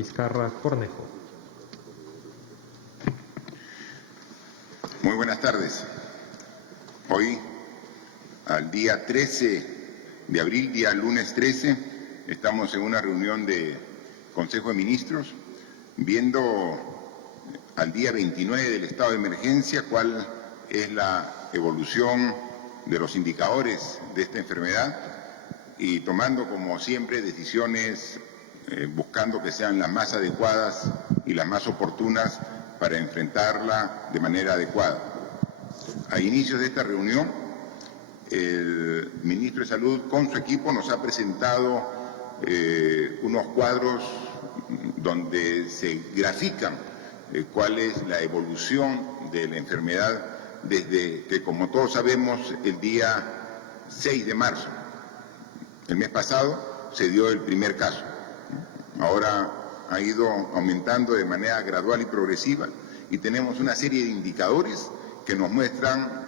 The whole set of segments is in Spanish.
Vizcarra Cornejo. Muy buenas tardes. Hoy, al día 13 de abril, día lunes 13, estamos en una reunión de Consejo de Ministros, viendo al día 29 del estado de emergencia cuál es la evolución de los indicadores de esta enfermedad y tomando, como siempre, decisiones buscando que sean las más adecuadas y las más oportunas para enfrentarla de manera adecuada. A inicios de esta reunión, el ministro de Salud con su equipo nos ha presentado unos cuadros donde se grafican cuál es la evolución de la enfermedad desde que, como todos sabemos, el día 6 de marzo, el mes pasado, se dio el primer caso. Ahora ha ido aumentando de manera gradual y progresiva y tenemos una serie de indicadores que nos muestran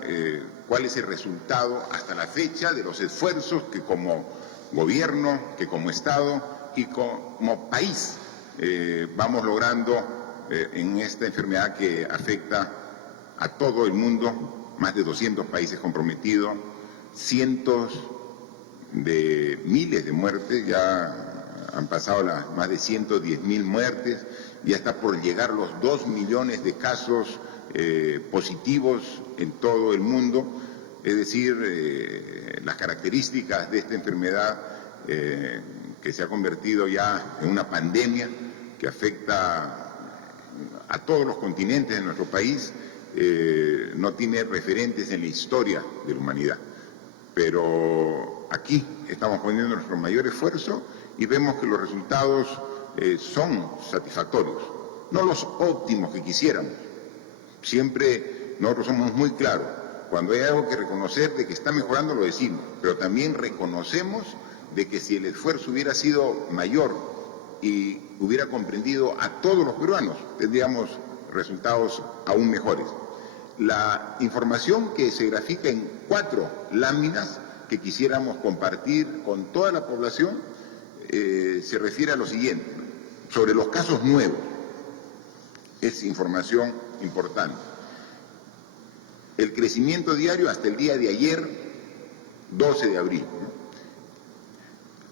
cuál es el resultado hasta la fecha de los esfuerzos que como gobierno, que como Estado y como país vamos logrando en esta enfermedad que afecta a todo el mundo, más de 200 países comprometidos, cientos de miles de muertes, ya han pasado las más de 110.000 muertes, ya está por llegar los 2 millones de casos positivos en todo el mundo, es decir, las características de esta enfermedad que se ha convertido ya en una pandemia que afecta a todos los continentes de nuestro país, no tiene referentes en la historia de la humanidad. Pero aquí estamos poniendo nuestro mayor esfuerzo y vemos que los resultados son satisfactorios, no los óptimos que quisiéramos. Siempre nosotros somos muy claros, cuando hay algo que reconocer de que está mejorando lo decimos, pero también reconocemos de que si el esfuerzo hubiera sido mayor y hubiera comprendido a todos los peruanos, tendríamos resultados aún mejores. La información que se grafica en 4 láminas que quisiéramos compartir con toda la población se refiere a lo siguiente, sobre los casos nuevos. Es información importante. El crecimiento diario hasta el día de ayer, 12 de abril.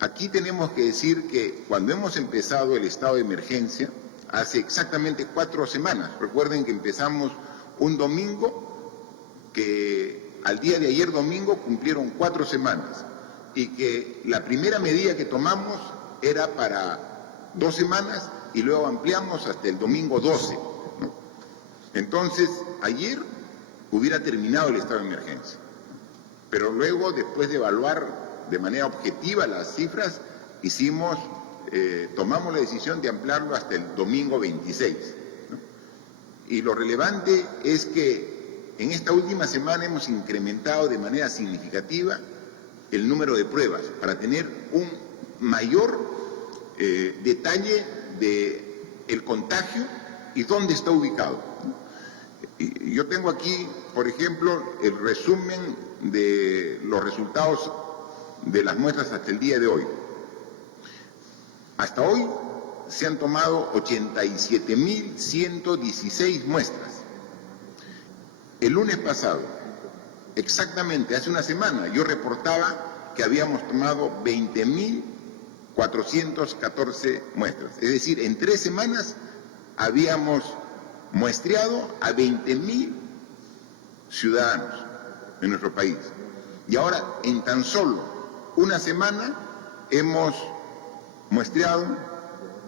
Aquí tenemos que decir que cuando hemos empezado el estado de emergencia, hace exactamente 4 semanas, recuerden que empezamos un domingo, que al día de ayer domingo cumplieron 4 semanas, y que la primera medida que tomamos era para 2 semanas y luego ampliamos hasta el domingo 12, ¿no? Entonces, ayer hubiera terminado el estado de emergencia, pero luego, después de evaluar de manera objetiva las cifras, tomamos la decisión de ampliarlo hasta el domingo 26, ¿no? Y lo relevante es que en esta última semana hemos incrementado de manera significativa el número de pruebas para tener un mayor detalle del contagio y dónde está ubicado. Y yo tengo aquí, por ejemplo, el resumen de los resultados de las muestras hasta el día de hoy. Hasta hoy se han tomado 87.116 muestras. El lunes pasado, exactamente hace una semana, yo reportaba que habíamos tomado 20.414 muestras. Es decir, en 3 semanas habíamos muestreado a 20.000 ciudadanos en nuestro país. Y ahora, en tan solo una semana, hemos muestreado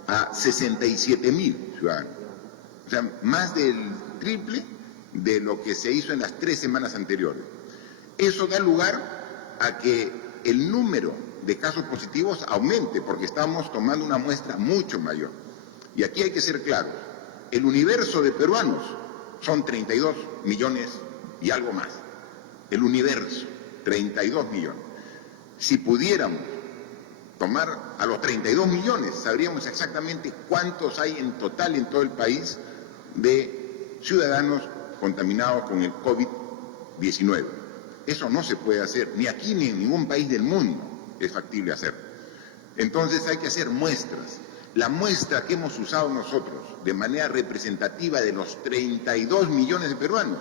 a 67.000 ciudadanos. O sea, más del triple de lo que se hizo en las 3 semanas anteriores. Eso da lugar a que el número de casos positivos aumente, porque estamos tomando una muestra mucho mayor. Y aquí hay que ser claros, el universo de peruanos son 32 millones y algo más. El universo, 32 millones. Si pudiéramos tomar a los 32 millones, sabríamos exactamente cuántos hay en total en todo el país de ciudadanos contaminados con el COVID-19. Eso no se puede hacer, ni aquí ni en ningún país del mundo es factible hacer. Entonces hay que hacer muestras. La muestra que hemos usado nosotros de manera representativa de los 32 millones de peruanos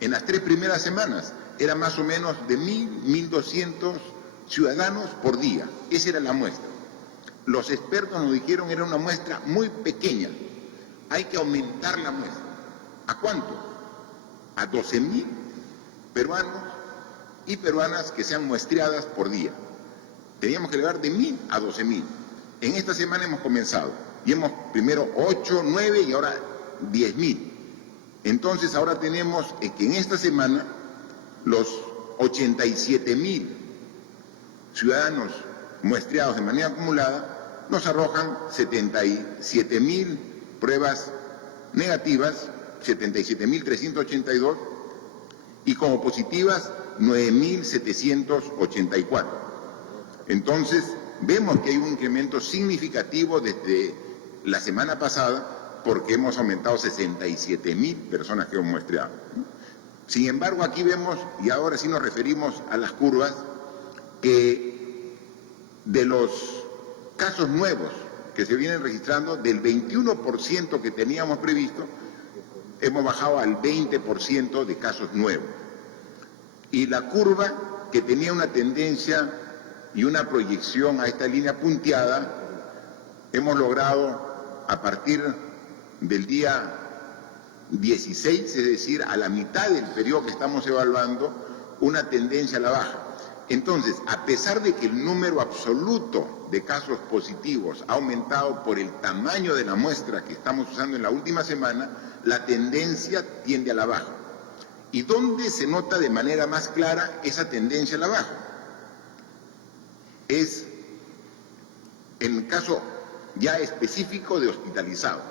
en las 3 primeras semanas era más o menos de 1.200 ciudadanos por día. Esa era la muestra. Los expertos nos dijeron que era una muestra muy pequeña. Hay que aumentar la muestra. ¿A cuánto? A 12.000 peruanos y peruanas que sean muestreadas por día. Teníamos que elevar de 1.000 a 12.000. En esta semana hemos comenzado y hemos primero 8, 9 y ahora 10.000. Entonces ahora tenemos que en esta semana los 87.000 ciudadanos muestreados de manera acumulada nos arrojan 77.000 pruebas negativas, 77.382, y como positivas 9.784. Entonces vemos que hay un incremento significativo desde la semana pasada porque hemos aumentado 67.000 personas que hemos muestreado. Sin embargo, aquí vemos, y ahora sí nos referimos a las curvas, que de los casos nuevos que se vienen registrando, del 21% que teníamos previsto, hemos bajado al 20% de casos nuevos. Y la curva, que tenía una tendencia y una proyección a esta línea punteada, hemos logrado a partir del día 16, es decir, a la mitad del periodo que estamos evaluando, una tendencia a la baja. Entonces, a pesar de que el número absoluto de casos positivos ha aumentado por el tamaño de la muestra que estamos usando en la última semana, la tendencia tiende a la baja. ¿Y dónde se nota de manera más clara esa tendencia a la baja? Es en el caso ya específico de hospitalizados.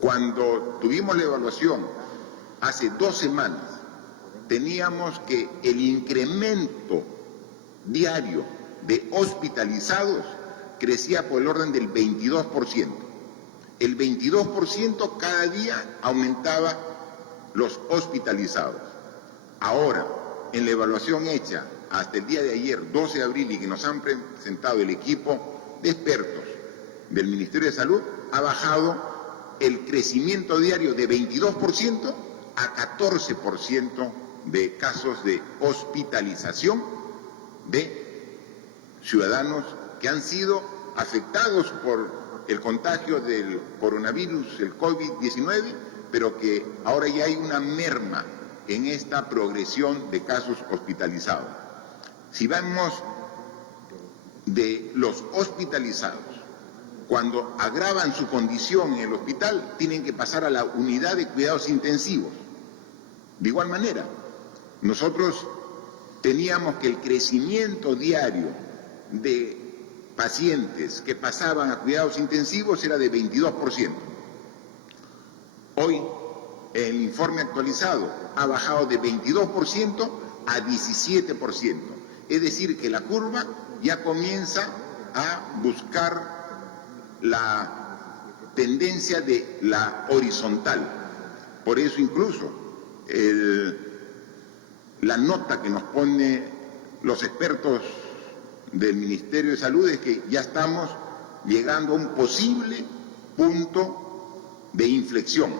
Cuando tuvimos la evaluación hace 2 semanas, teníamos que el incremento diario de hospitalizados crecía por el orden del 22%. El 22% cada día aumentaba los hospitalizados. Ahora, en la evaluación hecha hasta el día de ayer, 12 de abril, y que nos han presentado el equipo de expertos del Ministerio de Salud, ha bajado el crecimiento diario de 22% a 14% de casos de hospitalización de ciudadanos que han sido afectados por el contagio del coronavirus, el COVID-19, pero que ahora ya hay una merma en esta progresión de casos hospitalizados. Si vamos de los hospitalizados, cuando agravan su condición en el hospital, tienen que pasar a la unidad de cuidados intensivos. De igual manera, nosotros teníamos que el crecimiento diario de pacientes que pasaban a cuidados intensivos era de 22%. Hoy, el informe actualizado ha bajado de 22% a 17%. Es decir, que la curva ya comienza a buscar la tendencia de la horizontal. Por eso incluso la nota que nos pone los expertos del Ministerio de Salud es que ya estamos llegando a un posible punto de inflexión.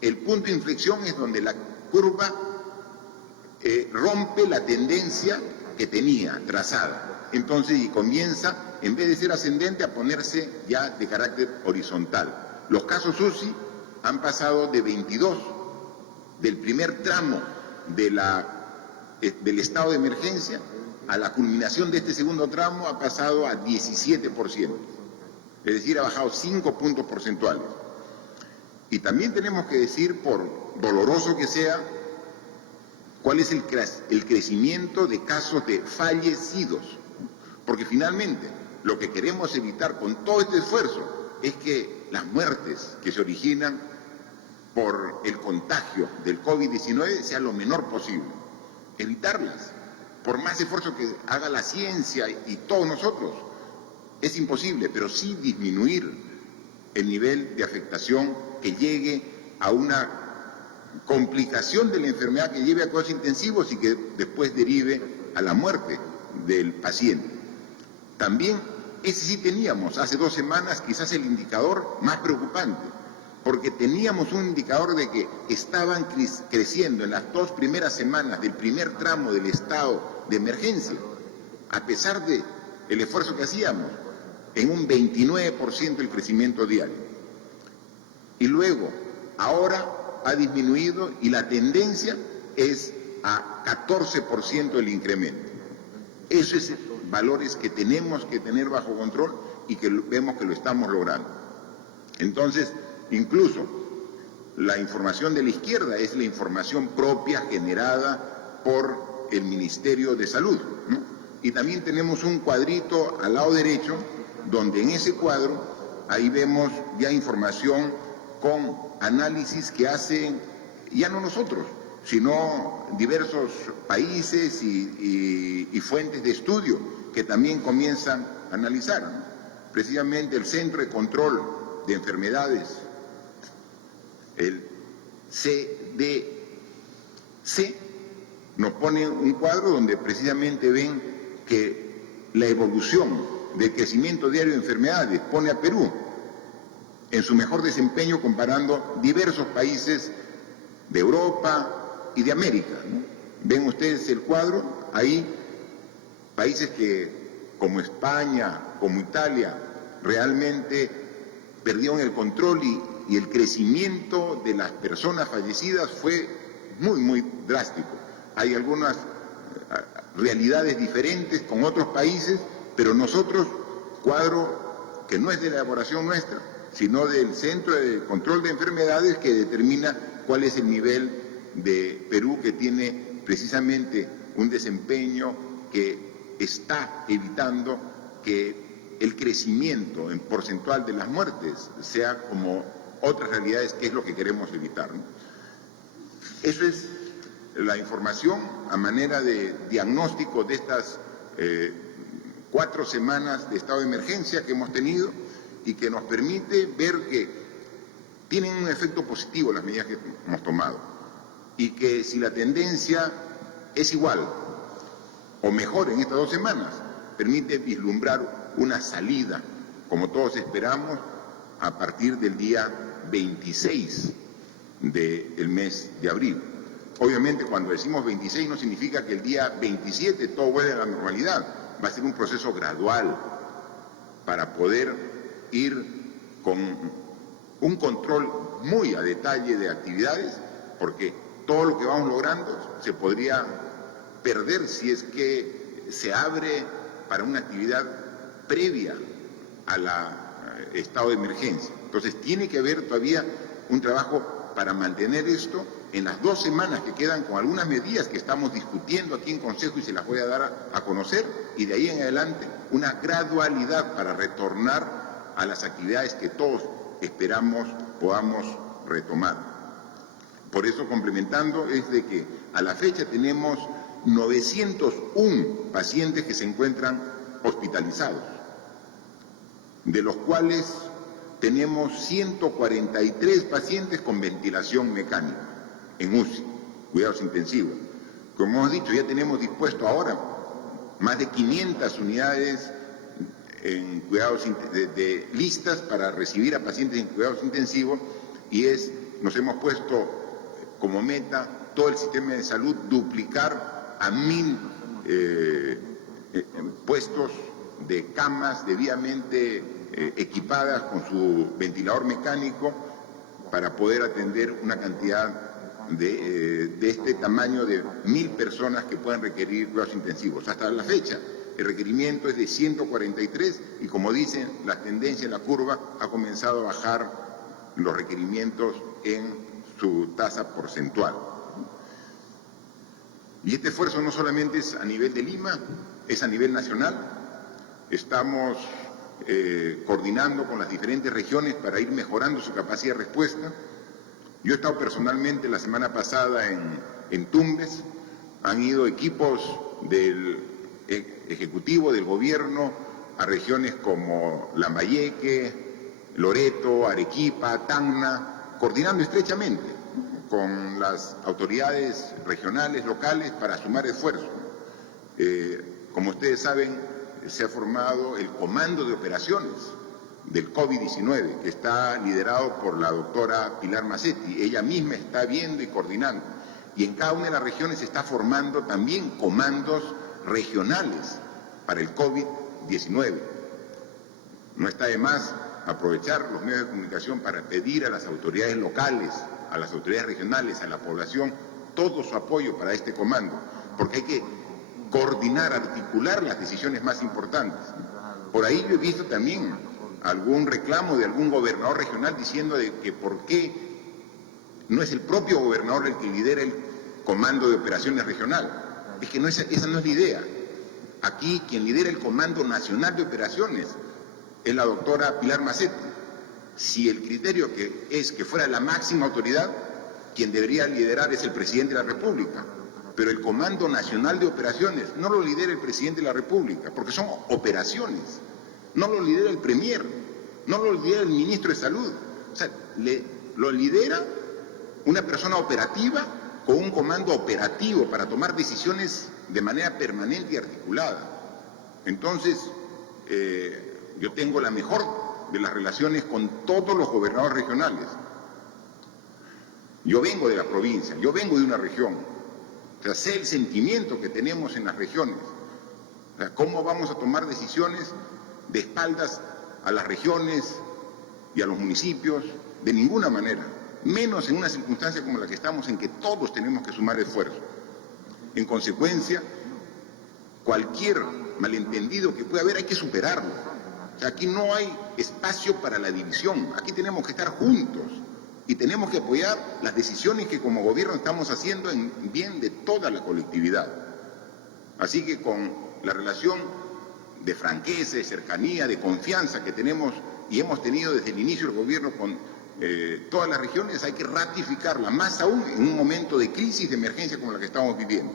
El punto de inflexión es donde la curva rompe la tendencia que tenía trazada. Entonces, y comienza, en vez de ser ascendente, a ponerse ya de carácter horizontal. Los casos UCI han pasado de 22 del primer tramo del estado de emergencia a la culminación de este segundo tramo ha pasado a 17%. Es decir, ha bajado 5 puntos porcentuales. Y también tenemos que decir, por doloroso que sea, cuál es el crecimiento de casos de fallecidos. Porque finalmente lo que queremos evitar con todo este esfuerzo es que las muertes que se originan por el contagio del COVID-19 sea lo menor posible. Evitarlas, por más esfuerzo que haga la ciencia y todos nosotros, es imposible, pero sí disminuir el nivel de afectación que llegue a una complicación de la enfermedad que lleve a cuidados intensivos y que después derive a la muerte del paciente. También ese sí teníamos hace 2 semanas quizás el indicador más preocupante, porque teníamos un indicador de que estaban creciendo en las 2 primeras semanas del primer tramo del estado de emergencia, a pesar de el esfuerzo que hacíamos, en un 29% el crecimiento diario. Y luego, ahora ha disminuido y la tendencia es a 14% el incremento. Esos son valores que tenemos que tener bajo control y que vemos que lo estamos logrando. Entonces, incluso la información de la izquierda es la información propia generada por el Ministerio de Salud, ¿no? Y también tenemos un cuadrito al lado derecho, donde en ese cuadro, ahí vemos ya información con análisis que hacen ya no nosotros, sino diversos países y fuentes de estudio que también comienzan a analizar, ¿no? Precisamente el Centro de Control de Enfermedades, el CDC, nos pone un cuadro donde precisamente ven que la evolución del crecimiento diario de enfermedades pone a Perú en su mejor desempeño comparando diversos países de Europa y de América, ¿no? Ven ustedes el cuadro, ahí países que como España, como Italia, realmente perdieron el control y el crecimiento de las personas fallecidas fue muy drástico. Hay algunas realidades diferentes con otros países, pero nosotros, cuadro que no es de la elaboración nuestra, sino del Centro de Control de Enfermedades, que determina cuál es el nivel de Perú, que tiene precisamente un desempeño que está evitando que el crecimiento en porcentual de las muertes sea como otras realidades, que es lo que queremos evitar, ¿no? Eso es la información a manera de diagnóstico de estas 4 semanas de estado de emergencia que hemos tenido y que nos permite ver que tienen un efecto positivo las medidas que hemos tomado y que si la tendencia es igual o mejor en estas 2 semanas, permite vislumbrar una salida, como todos esperamos, a partir del día 26 del mes de abril. Obviamente, cuando decimos 26 no significa que el día 27 todo vuelva a la normalidad. Va a ser un proceso gradual para poder ir con un control muy a detalle de actividades, porque todo lo que vamos logrando se podría perder si es que se abre para una actividad previa al estado de emergencia. Entonces tiene que haber todavía un trabajo para mantener esto en las 2 semanas que quedan, con algunas medidas que estamos discutiendo aquí en Consejo y se las voy a dar a conocer, y de ahí en adelante una gradualidad para retornar a las actividades que todos esperamos podamos retomar. Por eso, complementando, es de que a la fecha tenemos 901 pacientes que se encuentran hospitalizados, de los cuales tenemos 143 pacientes con ventilación mecánica en UCI, cuidados intensivos. Como hemos dicho, ya tenemos dispuesto ahora más de 500 unidades en cuidados listas para recibir a pacientes en cuidados intensivos, y nos hemos puesto como meta todo el sistema de salud duplicar a 1000 puestos de camas debidamente equipadas con su ventilador mecánico para poder atender una cantidad de este tamaño de 1000 personas que puedan requerir cuidados intensivos. Hasta la fecha, el requerimiento es de 143 y, como dicen, la tendencia en la curva ha comenzado a bajar los requerimientos en su tasa porcentual. Y este esfuerzo no solamente es a nivel de Lima, es a nivel nacional. Estamos coordinando con las diferentes regiones para ir mejorando su capacidad de respuesta. Yo he estado personalmente la semana pasada en Tumbes. Han ido equipos del Ejecutivo, del Gobierno, a regiones como Lambayeque, Loreto, Arequipa, Tacna, coordinando estrechamente con las autoridades regionales, locales, para sumar esfuerzos. Como ustedes saben, se ha formado el Comando de Operaciones del COVID-19, que está liderado por la doctora Pilar Mazzetti. Ella misma está viendo y coordinando. Y en cada una de las regiones se está formando también comandos regionales para el COVID-19. No está de más aprovechar los medios de comunicación para pedir a las autoridades locales, a las autoridades regionales, a la población, todo su apoyo para este comando, porque hay que coordinar, articular las decisiones más importantes. Por ahí yo he visto también algún reclamo de algún gobernador regional diciendo de que por qué no es el propio gobernador el que lidera el Comando de Operaciones Regional. Es que esa no es la idea. Aquí quien lidera el Comando Nacional de Operaciones es la doctora Pilar Mazzetti. Si el criterio es que fuera la máxima autoridad, quien debería liderar es el presidente de la República. Pero el Comando Nacional de Operaciones no lo lidera el presidente de la República, porque son operaciones. No lo lidera el premier, no lo lidera el ministro de Salud. O sea, lo lidera una persona operativa con un comando operativo para tomar decisiones de manera permanente y articulada. Entonces, yo tengo la mejor de las relaciones con todos los gobernadores regionales. Yo vengo de la provincia, yo vengo de una región. O sea, sé el sentimiento que tenemos en las regiones. O sea, ¿cómo vamos a tomar decisiones de espaldas a las regiones y a los municipios? De ninguna manera. Menos en una circunstancia como la que estamos, en que todos tenemos que sumar esfuerzo. En consecuencia, cualquier malentendido que pueda haber hay que superarlo. O sea, aquí no hay espacio para la división, aquí tenemos que estar juntos y tenemos que apoyar las decisiones que como gobierno estamos haciendo en bien de toda la colectividad. Así que con la relación de franqueza, de cercanía, de confianza que tenemos y hemos tenido desde el inicio del gobierno con todas las regiones, hay que ratificarla, más aún en un momento de crisis, de emergencia como la que estamos viviendo.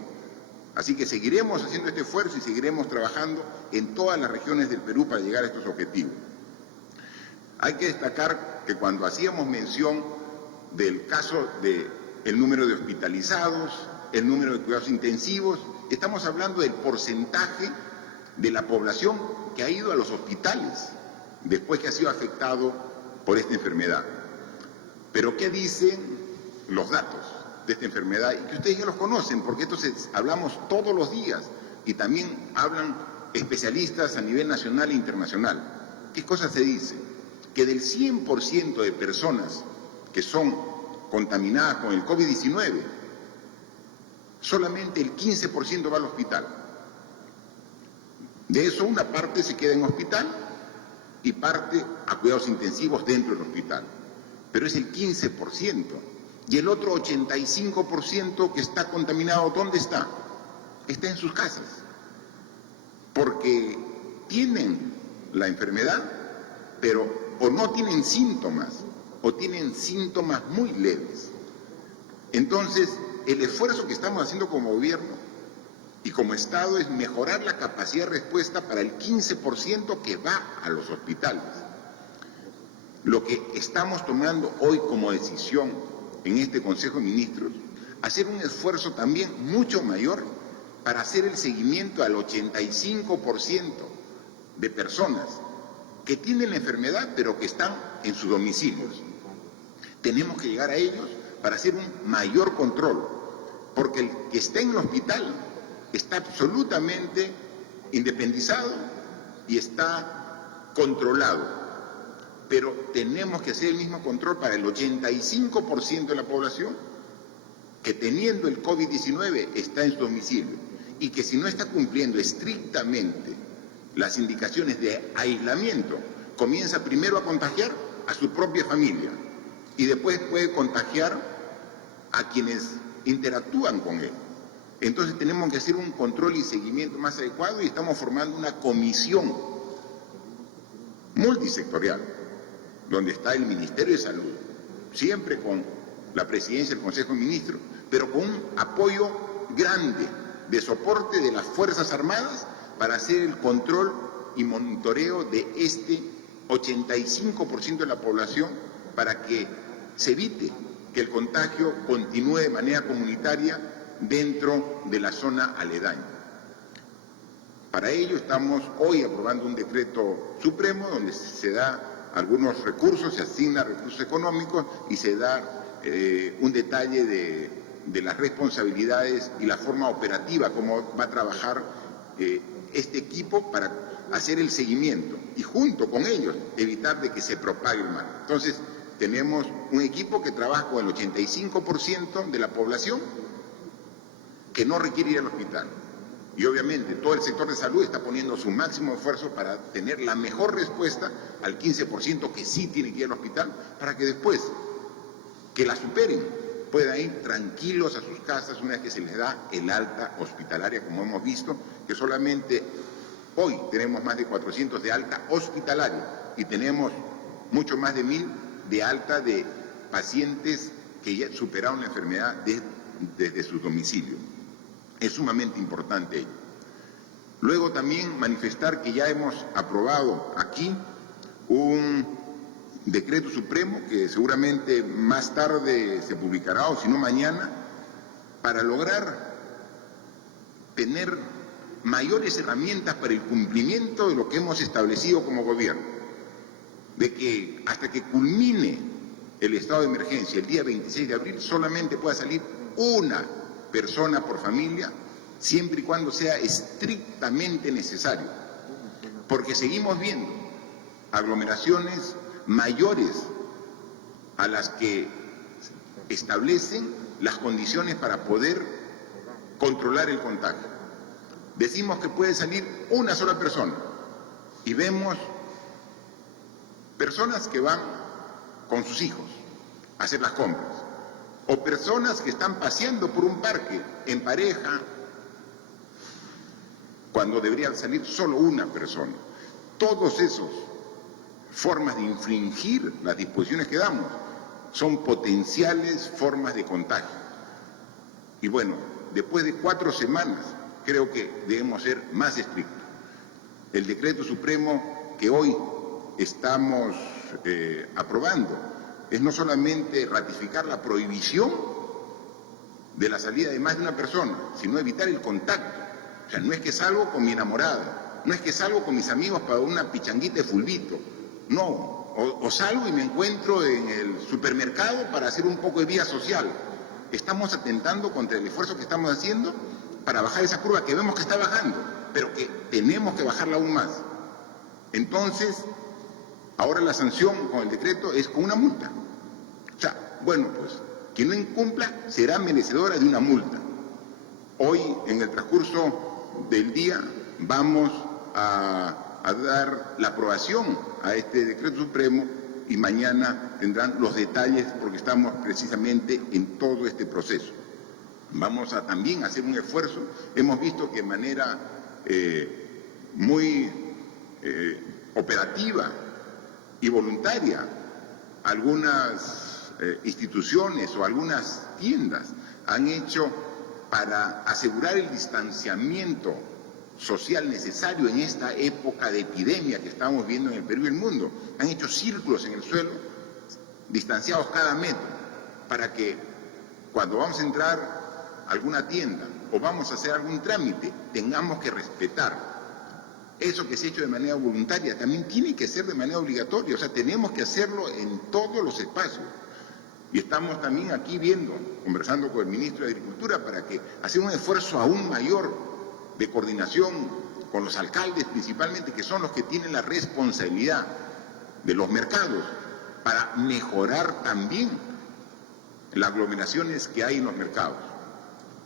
Así que seguiremos haciendo este esfuerzo y seguiremos trabajando en todas las regiones del Perú para llegar a estos objetivos. Hay que destacar que cuando hacíamos mención del caso del número de hospitalizados, el número de cuidados intensivos, estamos hablando del porcentaje de la población que ha ido a los hospitales después que ha sido afectado por esta enfermedad. Pero ¿qué dicen los datos de esta enfermedad? Y que ustedes ya los conocen, porque entonces hablamos todos los días y también hablan especialistas a nivel nacional e internacional. ¿Qué cosa se dice? Que del 100% de personas que son contaminadas con el COVID-19, solamente el 15% va al hospital. De eso una parte se queda en hospital y parte a cuidados intensivos dentro del hospital. Pero es el 15%. Y el otro 85% que está contaminado, ¿dónde está? Está en sus casas. Porque tienen la enfermedad, pero o no tienen síntomas, o tienen síntomas muy leves. Entonces, el esfuerzo que estamos haciendo como gobierno y como Estado es mejorar la capacidad de respuesta para el 15% que va a los hospitales. Lo que estamos tomando hoy como decisión en este Consejo de Ministros, hacer un esfuerzo también mucho mayor para hacer el seguimiento al 85% de personas que tienen la enfermedad pero que están en sus domicilios. Tenemos que llegar a ellos para hacer un mayor control, porque el que está en el hospital está absolutamente independizado y está controlado. Pero tenemos que hacer el mismo control para el 85% de la población que teniendo el COVID-19 está en su domicilio y que si no está cumpliendo estrictamente las indicaciones de aislamiento, comienza primero a contagiar a su propia familia y después puede contagiar a quienes interactúan con él. Entonces tenemos que hacer un control y seguimiento más adecuado y estamos formando una comisión multisectorial, donde está el Ministerio de Salud, siempre con la presidencia del Consejo de Ministros, pero con un apoyo grande de soporte de las Fuerzas Armadas para hacer el control y monitoreo de este 85% de la población para que se evite que el contagio continúe de manera comunitaria dentro de la zona aledaña. Para ello estamos hoy aprobando un decreto supremo donde se da algunos recursos, se asigna recursos económicos y se da un detalle de las responsabilidades y la forma operativa, cómo va a trabajar este equipo para hacer el seguimiento y junto con ellos evitar de que se propague el mal. Entonces, tenemos un equipo que trabaja con el 85% de la población que no requiere ir al hospital. Y obviamente todo el sector de salud está poniendo su máximo esfuerzo para tener la mejor respuesta al 15% que sí tiene que ir al hospital, para que después que la superen puedan ir tranquilos a sus casas una vez que se les da el alta hospitalaria, como hemos visto, que solamente hoy tenemos más de 400 de alta hospitalaria y tenemos mucho más de 1000 de alta de pacientes que ya superaron la enfermedad desde su domicilio. Es sumamente importante ello. Luego también manifestar que ya hemos aprobado aquí un decreto supremo que seguramente más tarde se publicará o si no mañana, para lograr tener mayores herramientas para el cumplimiento de lo que hemos establecido como gobierno, de que hasta que culmine el estado de emergencia el día 26 de abril solamente pueda salir una persona por familia, siempre y cuando sea estrictamente necesario, porque seguimos viendo aglomeraciones mayores a las que establecen las condiciones para poder controlar el contagio. Decimos que puede salir una sola persona y vemos personas que van con sus hijos a hacer las compras o personas que están paseando por un parque en pareja cuando debería salir solo una persona. Todos esos formas de infringir las disposiciones que damos son potenciales formas de contagio. Y bueno, después de 4 semanas creo que debemos ser más estrictos. El decreto supremo que hoy estamos aprobando es no solamente ratificar la prohibición de la salida de más de una persona, sino evitar el contacto. O sea, no es que salgo con mi enamorada, no es que salgo con mis amigos para una pichanguita de fulbito, no, o salgo y me encuentro en el supermercado para hacer un poco de vida social. Estamos atentando contra el esfuerzo que estamos haciendo para bajar esa curva que vemos que está bajando, pero que tenemos que bajarla aún más. Entonces, ahora la sanción con el decreto es con una multa. O sea, bueno, pues, quien no incumpla será merecedora de una multa. Hoy, en el transcurso del día, vamos a dar la aprobación a este decreto supremo y mañana tendrán los detalles porque estamos precisamente en todo este proceso. Vamos a también hacer un esfuerzo. Hemos visto que de manera muy operativa y voluntaria algunas instituciones o algunas tiendas han hecho para asegurar el distanciamiento social necesario en esta época de epidemia que estamos viendo en el Perú y el mundo. Han hecho círculos en el suelo, distanciados cada metro, para que cuando vamos a entrar a alguna tienda o vamos a hacer algún trámite, tengamos que respetar. Eso que se ha hecho de manera voluntaria también tiene que ser de manera obligatoria, o sea, tenemos que hacerlo en todos los espacios. Y estamos también aquí viendo, conversando con el ministro de Agricultura, para que hacer un esfuerzo aún mayor de coordinación con los alcaldes principalmente, que son los que tienen la responsabilidad de los mercados, para mejorar también las aglomeraciones que hay en los mercados.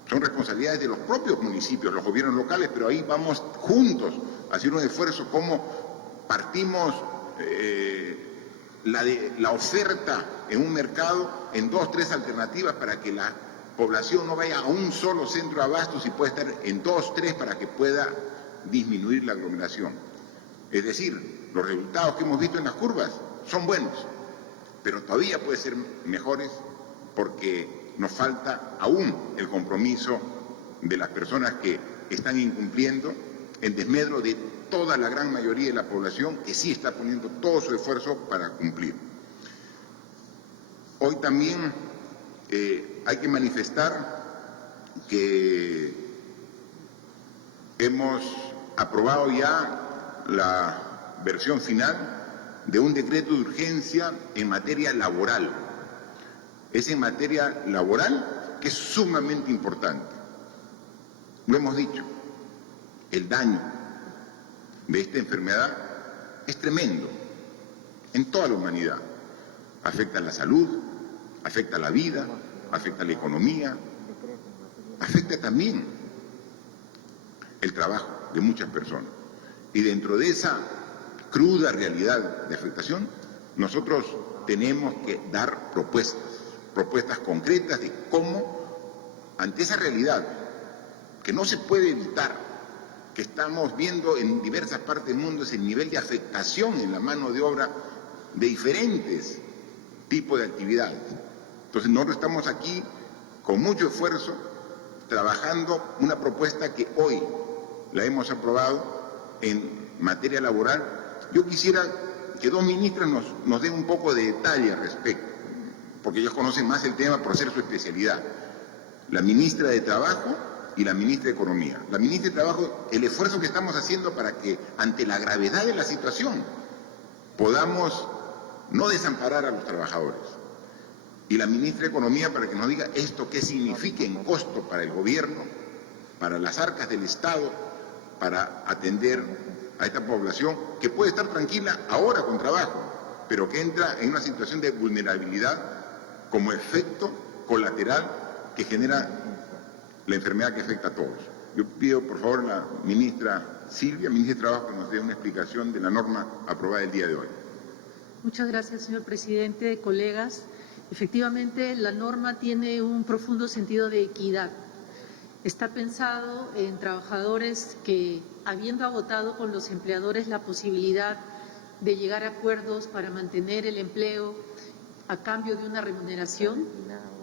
Son responsabilidades de los propios municipios, los gobiernos locales, pero ahí vamos juntos a hacer un esfuerzo como partimos la oferta en un mercado en 2 o 3 alternativas para que la población no vaya a un solo centro de abastos y pueda estar en 2 o 3 para que pueda disminuir la aglomeración. Es decir, los resultados que hemos visto en las curvas son buenos, pero todavía pueden ser mejores porque nos falta aún el compromiso de las personas que están incumpliendo en desmedro de toda la gran mayoría de la población que sí está poniendo todo su esfuerzo para cumplir. Hoy también hay que manifestar que hemos aprobado ya la versión final de un decreto de urgencia en materia laboral. Es en materia laboral que es sumamente importante. Lo hemos dicho, el daño de esta enfermedad es tremendo en toda la humanidad. Afecta a la salud, afecta a la vida, afecta a la economía, afecta también el trabajo de muchas personas. Y dentro de esa cruda realidad de afectación, nosotros tenemos que dar propuestas concretas de cómo, ante esa realidad que no se puede evitar, que estamos viendo en diversas partes del mundo, es el nivel de afectación en la mano de obra de diferentes tipos de actividades. Entonces nosotros estamos aquí con mucho esfuerzo trabajando una propuesta que hoy la hemos aprobado en materia laboral. Yo quisiera que dos ministras nos den un poco de detalle al respecto, porque ellos conocen más el tema por ser su especialidad. La ministra de Trabajo y la ministra de Economía. La ministra de Trabajo, el esfuerzo que estamos haciendo para que, ante la gravedad de la situación, podamos no desamparar a los trabajadores. Y la ministra de Economía, para que nos diga esto qué significa en costo para el gobierno, para las arcas del Estado, para atender a esta población que puede estar tranquila ahora con trabajo, pero que entra en una situación de vulnerabilidad como efecto colateral que genera la enfermedad que afecta a todos. Yo pido, por favor, a la ministra Silvia, ministra de Trabajo, que nos dé una explicación de la norma aprobada el día de hoy. Muchas gracias, señor presidente, colegas. Efectivamente, la norma tiene un profundo sentido de equidad. Está pensado en trabajadores que, habiendo agotado con los empleadores la posibilidad de llegar a acuerdos para mantener el empleo a cambio de una remuneración,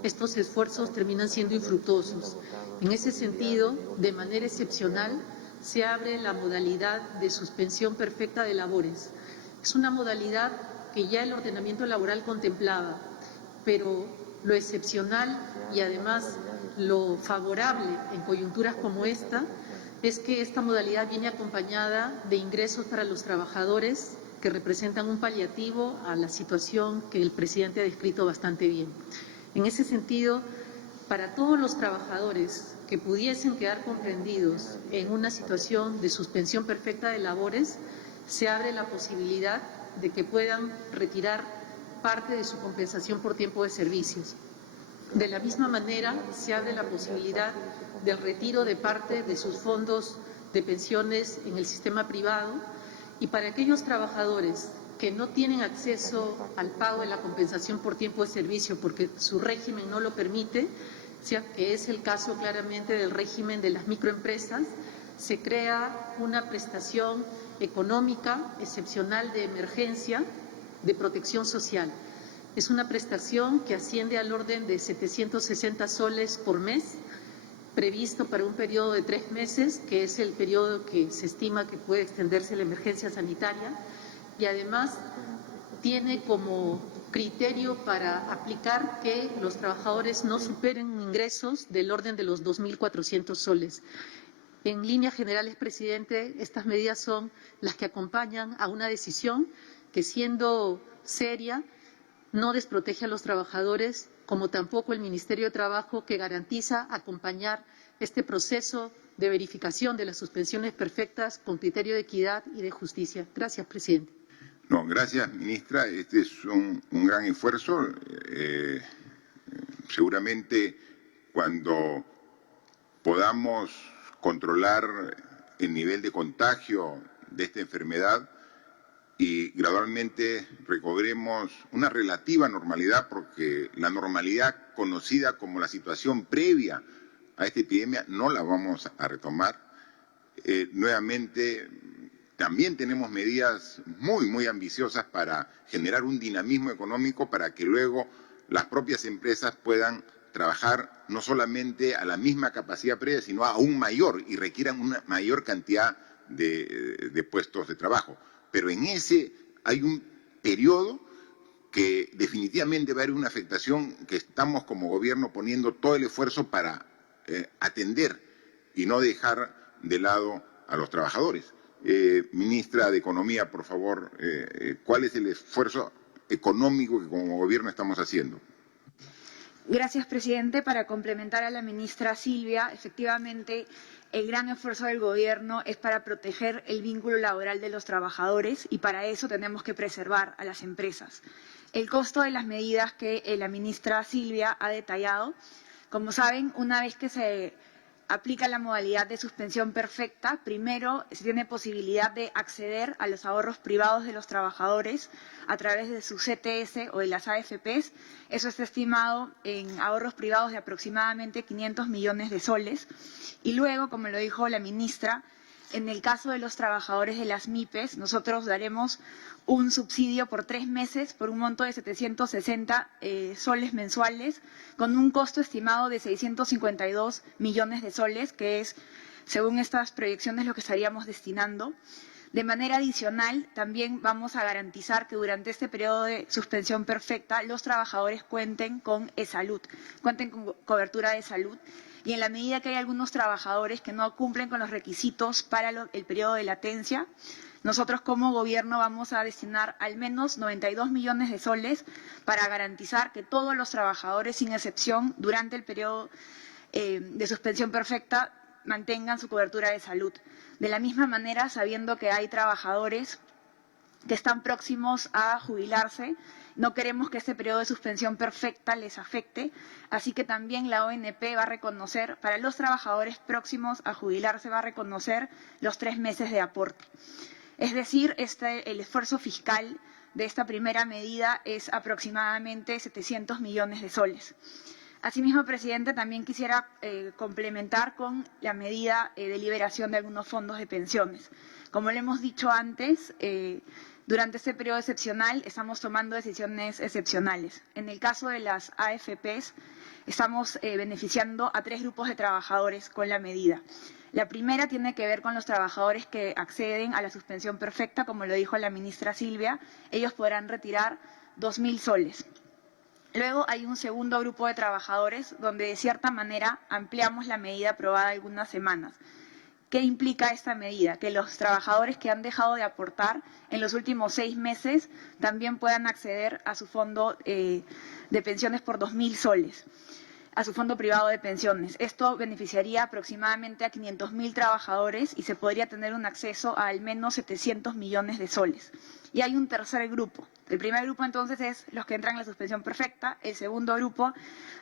estos esfuerzos terminan siendo infructuosos. En ese sentido, de manera excepcional, se abre la modalidad de suspensión perfecta de labores. Es una modalidad que ya el ordenamiento laboral contemplaba, pero lo excepcional y además lo favorable en coyunturas como esta es que esta modalidad viene acompañada de ingresos para los trabajadores que representan un paliativo a la situación que el presidente ha descrito bastante bien. En ese sentido, para todos los trabajadores que pudiesen quedar comprendidos en una situación de suspensión perfecta de labores, se abre la posibilidad de que puedan retirar parte de su compensación por tiempo de servicios. De la misma manera, se abre la posibilidad del retiro de parte de sus fondos de pensiones en el sistema privado, y para aquellos trabajadores que no tienen acceso al pago de la compensación por tiempo de servicio porque su régimen no lo permite, que es el caso claramente del régimen de las microempresas, se crea una prestación económica excepcional de emergencia de protección social. Es una prestación que asciende al orden de 760 soles por mes, previsto para un periodo de 3 meses, que es el periodo que se estima que puede extenderse la emergencia sanitaria, y además tiene como criterio para aplicar que los trabajadores no superen ingresos del orden de los 2.400 soles. En líneas generales, presidente, estas medidas son las que acompañan a una decisión que, siendo seria, no desprotege a los trabajadores, como tampoco el Ministerio de Trabajo, que garantiza acompañar este proceso de verificación de las suspensiones perfectas con criterio de equidad y de justicia. Gracias, presidente. No, gracias, ministra. Este es un gran esfuerzo. Seguramente cuando podamos controlar el nivel de contagio de esta enfermedad y gradualmente recobremos una relativa normalidad, porque la normalidad conocida como la situación previa a esta epidemia no la vamos a retomar. Nuevamente, también tenemos medidas muy ambiciosas para generar un dinamismo económico para que luego las propias empresas puedan trabajar no solamente a la misma capacidad previa, sino aún mayor, y requieran una mayor cantidad de puestos de trabajo. Pero en ese hay un periodo que definitivamente va a haber una afectación que estamos como gobierno poniendo todo el esfuerzo para atender y no dejar de lado a los trabajadores. Ministra de Economía, por favor, ¿cuál es el esfuerzo económico que como gobierno estamos haciendo? Gracias, presidente. Para complementar a la ministra Silvia, efectivamente, el gran esfuerzo del Gobierno es para proteger el vínculo laboral de los trabajadores y para eso tenemos que preservar a las empresas. El costo de las medidas que la ministra Silvia ha detallado, como saben, una vez que se aplica la modalidad de suspensión perfecta, primero se tiene posibilidad de acceder a los ahorros privados de los trabajadores a través de su CTS o de las AFPs. Eso está estimado en ahorros privados de aproximadamente 500 millones de soles. Y luego, como lo dijo la ministra, en el caso de los trabajadores de las MIPES, nosotros daremos un subsidio por 3 meses por un monto de 760 soles mensuales, con un costo estimado de 652 millones de soles, que es, según estas proyecciones, lo que estaríamos destinando. De manera adicional, también vamos a garantizar que durante este periodo de suspensión perfecta los trabajadores cuenten con e-salud, cuenten con cobertura de salud. Y en la medida que hay algunos trabajadores que no cumplen con los requisitos para el periodo de latencia, nosotros como gobierno vamos a destinar al menos 92 millones de soles para garantizar que todos los trabajadores, sin excepción, durante el periodo de suspensión perfecta, mantengan su cobertura de salud. De la misma manera, sabiendo que hay trabajadores que están próximos a jubilarse, no queremos que este periodo de suspensión perfecta les afecte, así que también la ONP va a reconocer, para los trabajadores próximos a jubilarse, va a reconocer los 3 meses de aporte. Es decir, el esfuerzo fiscal de esta primera medida es aproximadamente 700 millones de soles. Asimismo, presidente, también quisiera complementar con la medida de liberación de algunos fondos de pensiones. Como le hemos dicho antes, durante este periodo excepcional estamos tomando decisiones excepcionales. En el caso de las AFPs, estamos beneficiando a 3 grupos de trabajadores con la medida. La primera tiene que ver con los trabajadores que acceden a la suspensión perfecta, como lo dijo la ministra Silvia. Ellos podrán retirar 2.000 soles. Luego hay un segundo grupo de trabajadores donde de cierta manera ampliamos la medida aprobada algunas semanas. ¿Qué implica esta medida? Que los trabajadores que han dejado de aportar en los últimos 6 meses también puedan acceder a su fondo de pensiones por 2.000 soles, a su fondo privado de pensiones. Esto beneficiaría aproximadamente a 500.000 trabajadores y se podría tener un acceso a al menos 700 millones de soles. Y hay un tercer grupo. El primer grupo entonces es los que entran en la suspensión perfecta. El segundo grupo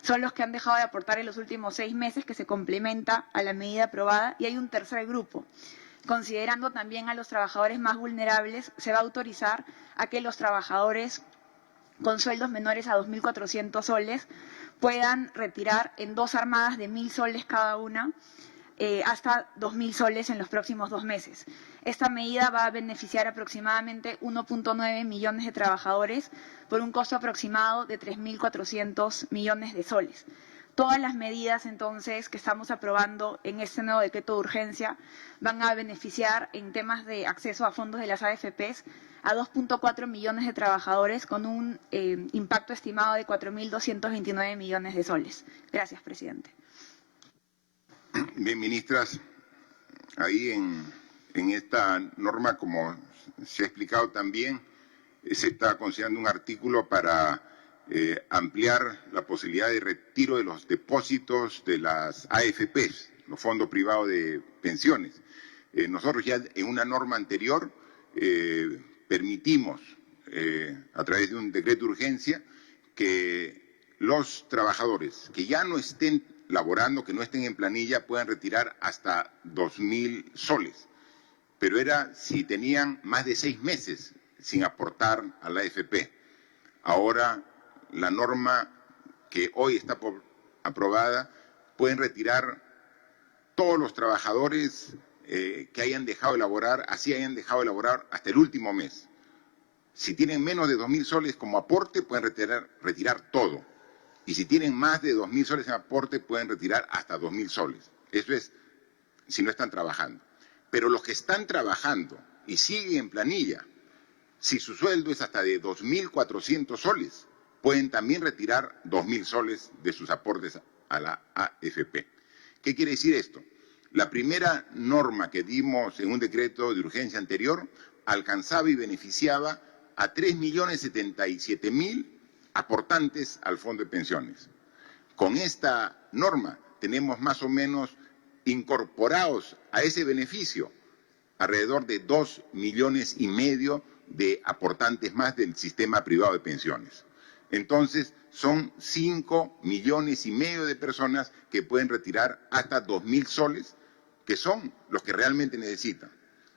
son los que han dejado de aportar en los últimos 6 meses, que se complementa a la medida aprobada. Y hay un tercer grupo. Considerando también a los trabajadores más vulnerables, se va a autorizar a que los trabajadores con sueldos menores a 2.400 soles puedan retirar en 2 armadas de 1.000 soles cada una, hasta 2.000 soles en los próximos 2 meses. Esta medida va a beneficiar aproximadamente 1.9 millones de trabajadores por un costo aproximado de 3.400 millones de soles. Todas las medidas, entonces, que estamos aprobando en este nuevo decreto de urgencia van a beneficiar en temas de acceso a fondos de las AFPs a 2.4 millones de trabajadores con un impacto estimado de 4.229 millones de soles. Gracias, presidente. Bien, ministras, ahí en esta norma, como se ha explicado también, se está considerando un artículo para ampliar la posibilidad de retiro de los depósitos de las AFPs, los fondos privados de pensiones. Nosotros ya en una norma anterior permitimos, a través de un decreto de urgencia, que los trabajadores que ya no estén laborando, que no estén en planilla, puedan retirar hasta 2.000 soles. Pero era si tenían más de 6 meses sin aportar a la AFP. Ahora, la norma que hoy está aprobada, pueden retirar todos los trabajadores que hayan dejado de laborar, así hayan dejado de laborar hasta el último mes. Si tienen menos de 2.000 soles como aporte, pueden retirar todo. Y si tienen más de 2.000 soles en aporte, pueden retirar hasta 2.000 soles. Eso es si no están trabajando. Pero los que están trabajando y siguen en planilla, si su sueldo es hasta de 2.400 soles, pueden también retirar 2.000 soles de sus aportes a la AFP. ¿Qué quiere decir esto? La primera norma que dimos en un decreto de urgencia anterior alcanzaba y beneficiaba a 3.077.000 aportantes al Fondo de Pensiones. Con esta norma tenemos más o menos incorporados a ese beneficio alrededor de 2,5 millones de aportantes más del sistema privado de pensiones. Entonces, son 5,5 millones de personas que pueden retirar hasta 2.000 soles, que son los que realmente necesitan.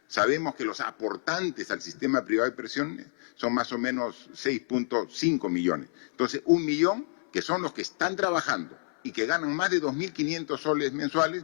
Sabemos que los aportantes al sistema privado de pensiones son más o menos 6,5 millones. Entonces, 1 millón, que son los que están trabajando y que ganan más de 2.500 soles mensuales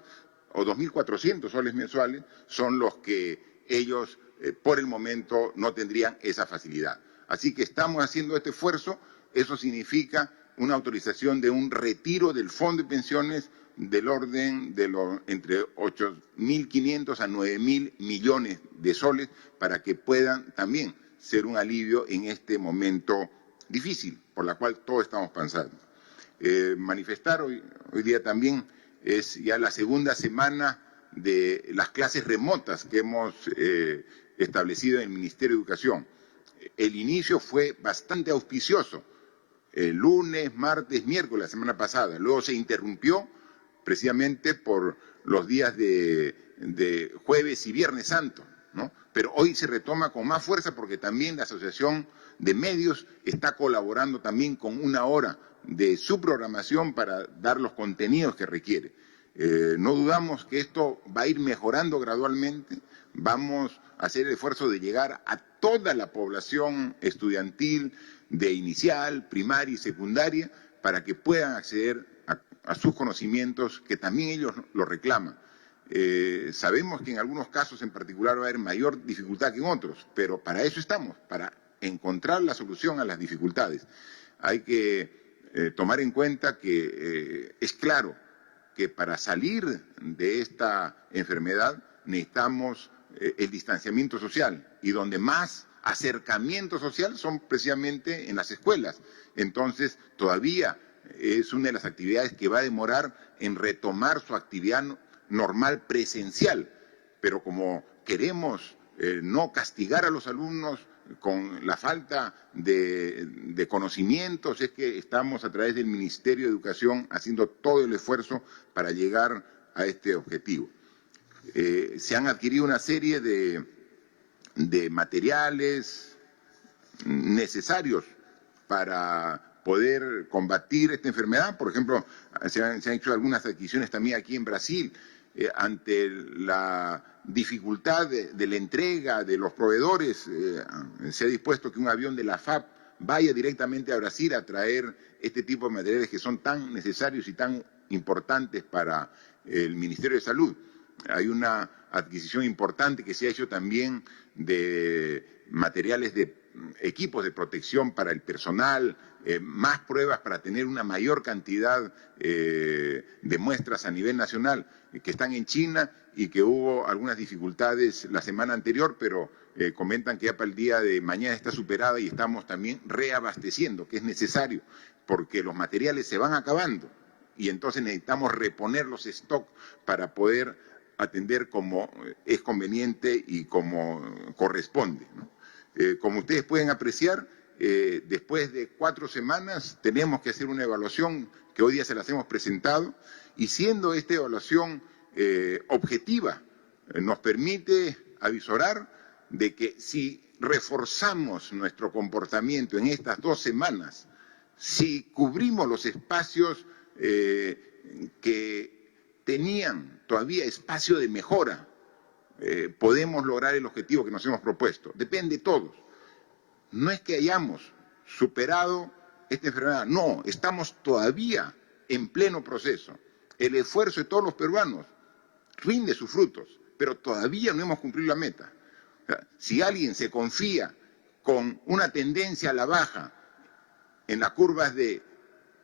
o 2.400 soles mensuales, son los que ellos por el momento no tendrían esa facilidad. Así que estamos haciendo este esfuerzo. Eso significa una autorización de un retiro del Fondo de Pensiones del orden de entre 8.500 a 9.000 millones de soles para que puedan también ser un alivio en este momento difícil por la cual todos estamos pasando. Manifestar hoy día también es ya la segunda semana de las clases remotas que hemos establecido en el Ministerio de Educación. El inicio fue bastante auspicioso. El lunes, martes, miércoles, la semana pasada. Luego se interrumpió precisamente por los días de jueves y viernes santo, ¿no? Pero hoy se retoma con más fuerza porque también la Asociación de Medios está colaborando también con 1 hora de su programación para dar los contenidos que requiere. No dudamos que esto va a ir mejorando gradualmente. Vamos a hacer el esfuerzo de llegar a toda la población estudiantil de inicial, primaria y secundaria para que puedan acceder a sus conocimientos que también ellos lo reclaman. Sabemos que en algunos casos en particular va a haber mayor dificultad que en otros, pero para eso estamos, para encontrar la solución a las dificultades. Hay que tomar en cuenta que es claro que para salir de esta enfermedad necesitamos el distanciamiento social y donde más acercamiento social son precisamente en las escuelas. Entonces, todavía es una de las actividades que va a demorar en retomar su actividad normal presencial, pero como queremos no castigar a los alumnos con la falta de conocimientos, es que estamos a través del Ministerio de Educación haciendo todo el esfuerzo para llegar a este objetivo. Se han adquirido una serie de materiales necesarios para poder combatir esta enfermedad. Por ejemplo, se han hecho algunas adquisiciones también aquí en Brasil ante la dificultad de la entrega de los proveedores. Se ha dispuesto que un avión de la FAP vaya directamente a Brasil a traer este tipo de materiales que son tan necesarios y tan importantes para el Ministerio de Salud. Hay una adquisición importante que se ha hecho también de materiales de equipos de protección para el personal, más pruebas para tener una mayor cantidad de muestras a nivel nacional que están en China y que hubo algunas dificultades la semana anterior, pero comentan que ya para el día de mañana está superada y estamos también reabasteciendo, que es necesario, porque los materiales se van acabando y entonces necesitamos reponer los stocks para poder atender como es conveniente y como corresponde, ¿no? Como ustedes pueden apreciar, después de 4 semanas tenemos que hacer una evaluación que hoy día se las hemos presentado y siendo esta evaluación objetiva, nos permite avisorar de que si reforzamos nuestro comportamiento en estas 2 semanas, si cubrimos los espacios que tenían todavía espacio de mejora, podemos lograr el objetivo que nos hemos propuesto. Depende de todos. No es que hayamos superado esta enfermedad, no, estamos todavía en pleno proceso. El esfuerzo de todos los peruanos rinde sus frutos, pero todavía no hemos cumplido la meta. O sea, si alguien se confía con una tendencia a la baja en las curvas de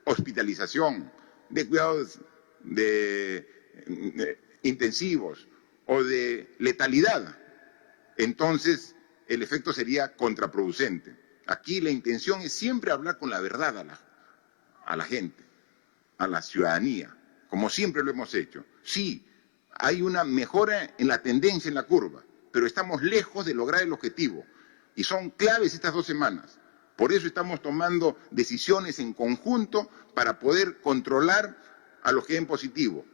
hospitalización, de cuidados intensivos o de letalidad, entonces el efecto sería contraproducente. Aquí la intención es siempre hablar con la verdad a la gente, a la ciudadanía, como siempre lo hemos hecho. Sí, hay una mejora en la tendencia en la curva, pero estamos lejos de lograr el objetivo. Y son claves estas 2 semanas. Por eso estamos tomando decisiones en conjunto para poder controlar a los que den positivo,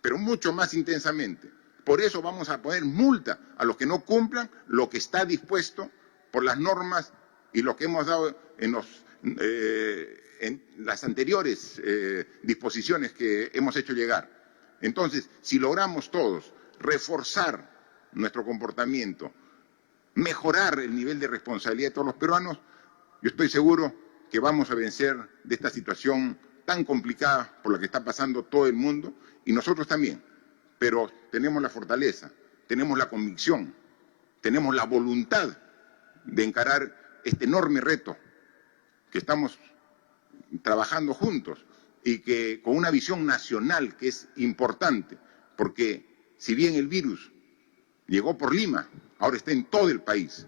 pero mucho más intensamente. Por eso vamos a poner multa a los que no cumplan lo que está dispuesto por las normas y lo que hemos dado en las anteriores disposiciones que hemos hecho llegar. Entonces, si logramos todos reforzar nuestro comportamiento, mejorar el nivel de responsabilidad de todos los peruanos, yo estoy seguro que vamos a vencer de esta situación tan complicada por la que está pasando todo el mundo y nosotros también. Pero tenemos la fortaleza, tenemos la convicción, tenemos la voluntad de encarar este enorme reto que estamos trabajando juntos y que con una visión nacional que es importante, porque si bien el virus llegó por Lima, ahora está en todo el país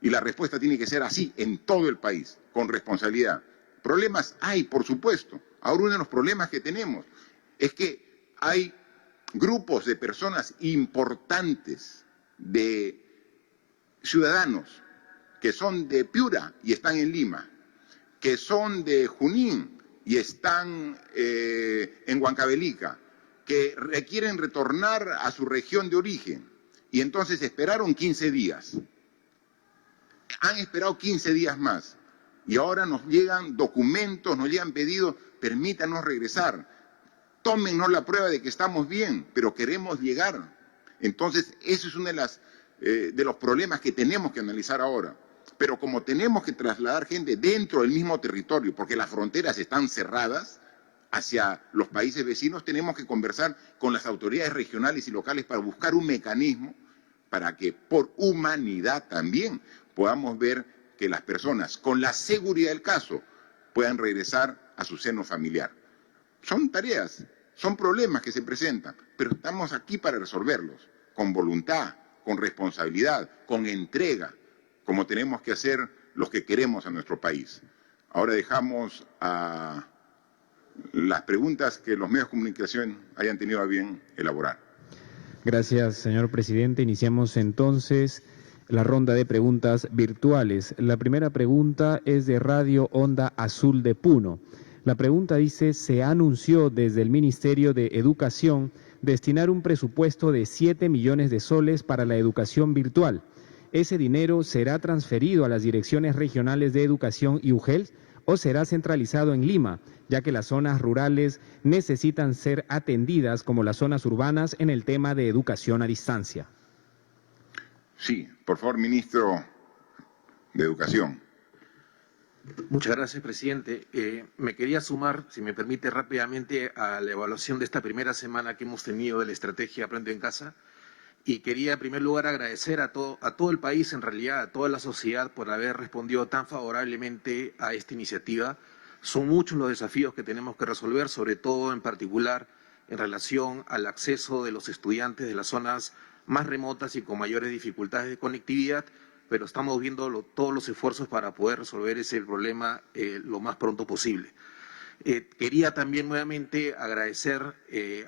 y la respuesta tiene que ser así en todo el país, con responsabilidad. Problemas hay, por supuesto. Ahora uno de los problemas que tenemos es que hay grupos de personas importantes, de ciudadanos, que son de Piura y están en Lima, que son de Junín y están en Huancavelica, que requieren retornar a su región de origen y entonces esperaron 15 días. Han esperado 15 días más y ahora nos llegan documentos, nos llegan pedidos, permítanos regresar, tómennos la prueba de que estamos bien, pero queremos llegar. Entonces, eso es uno de los problemas que tenemos que analizar ahora. Pero como tenemos que trasladar gente dentro del mismo territorio, porque las fronteras están cerradas hacia los países vecinos, tenemos que conversar con las autoridades regionales y locales para buscar un mecanismo para que por humanidad también podamos ver que las personas, con la seguridad del caso, puedan regresar a su seno familiar. Son tareas, son problemas que se presentan, pero estamos aquí para resolverlos, con voluntad, con responsabilidad, con entrega, como tenemos que hacer los que queremos a nuestro país. Ahora dejamos a las preguntas que los medios de comunicación hayan tenido a bien elaborar. Gracias, señor presidente. Iniciamos entonces la ronda de preguntas virtuales. La primera pregunta es de Radio Onda Azul de Puno. La pregunta dice, se anunció desde el Ministerio de Educación destinar un presupuesto de 7 millones de soles para la educación virtual. ¿Ese dinero será transferido a las direcciones regionales de educación y UGEL o será centralizado en Lima, ya que las zonas rurales necesitan ser atendidas como las zonas urbanas en el tema de educación a distancia? Sí, por favor, ministro de Educación. Muchas gracias, presidente. Me quería sumar, si me permite, rápidamente a la evaluación de esta primera semana que hemos tenido de la estrategia Aprendo en Casa. Y quería, en primer lugar, agradecer a todo el país, en realidad, a toda la sociedad, por haber respondido tan favorablemente a esta iniciativa. Son muchos los desafíos que tenemos que resolver, sobre todo, en particular, en relación al acceso de los estudiantes de las zonas más remotas y con mayores dificultades de conectividad, pero estamos viendo todos los esfuerzos para poder resolver ese problema lo más pronto posible. Quería también nuevamente agradecer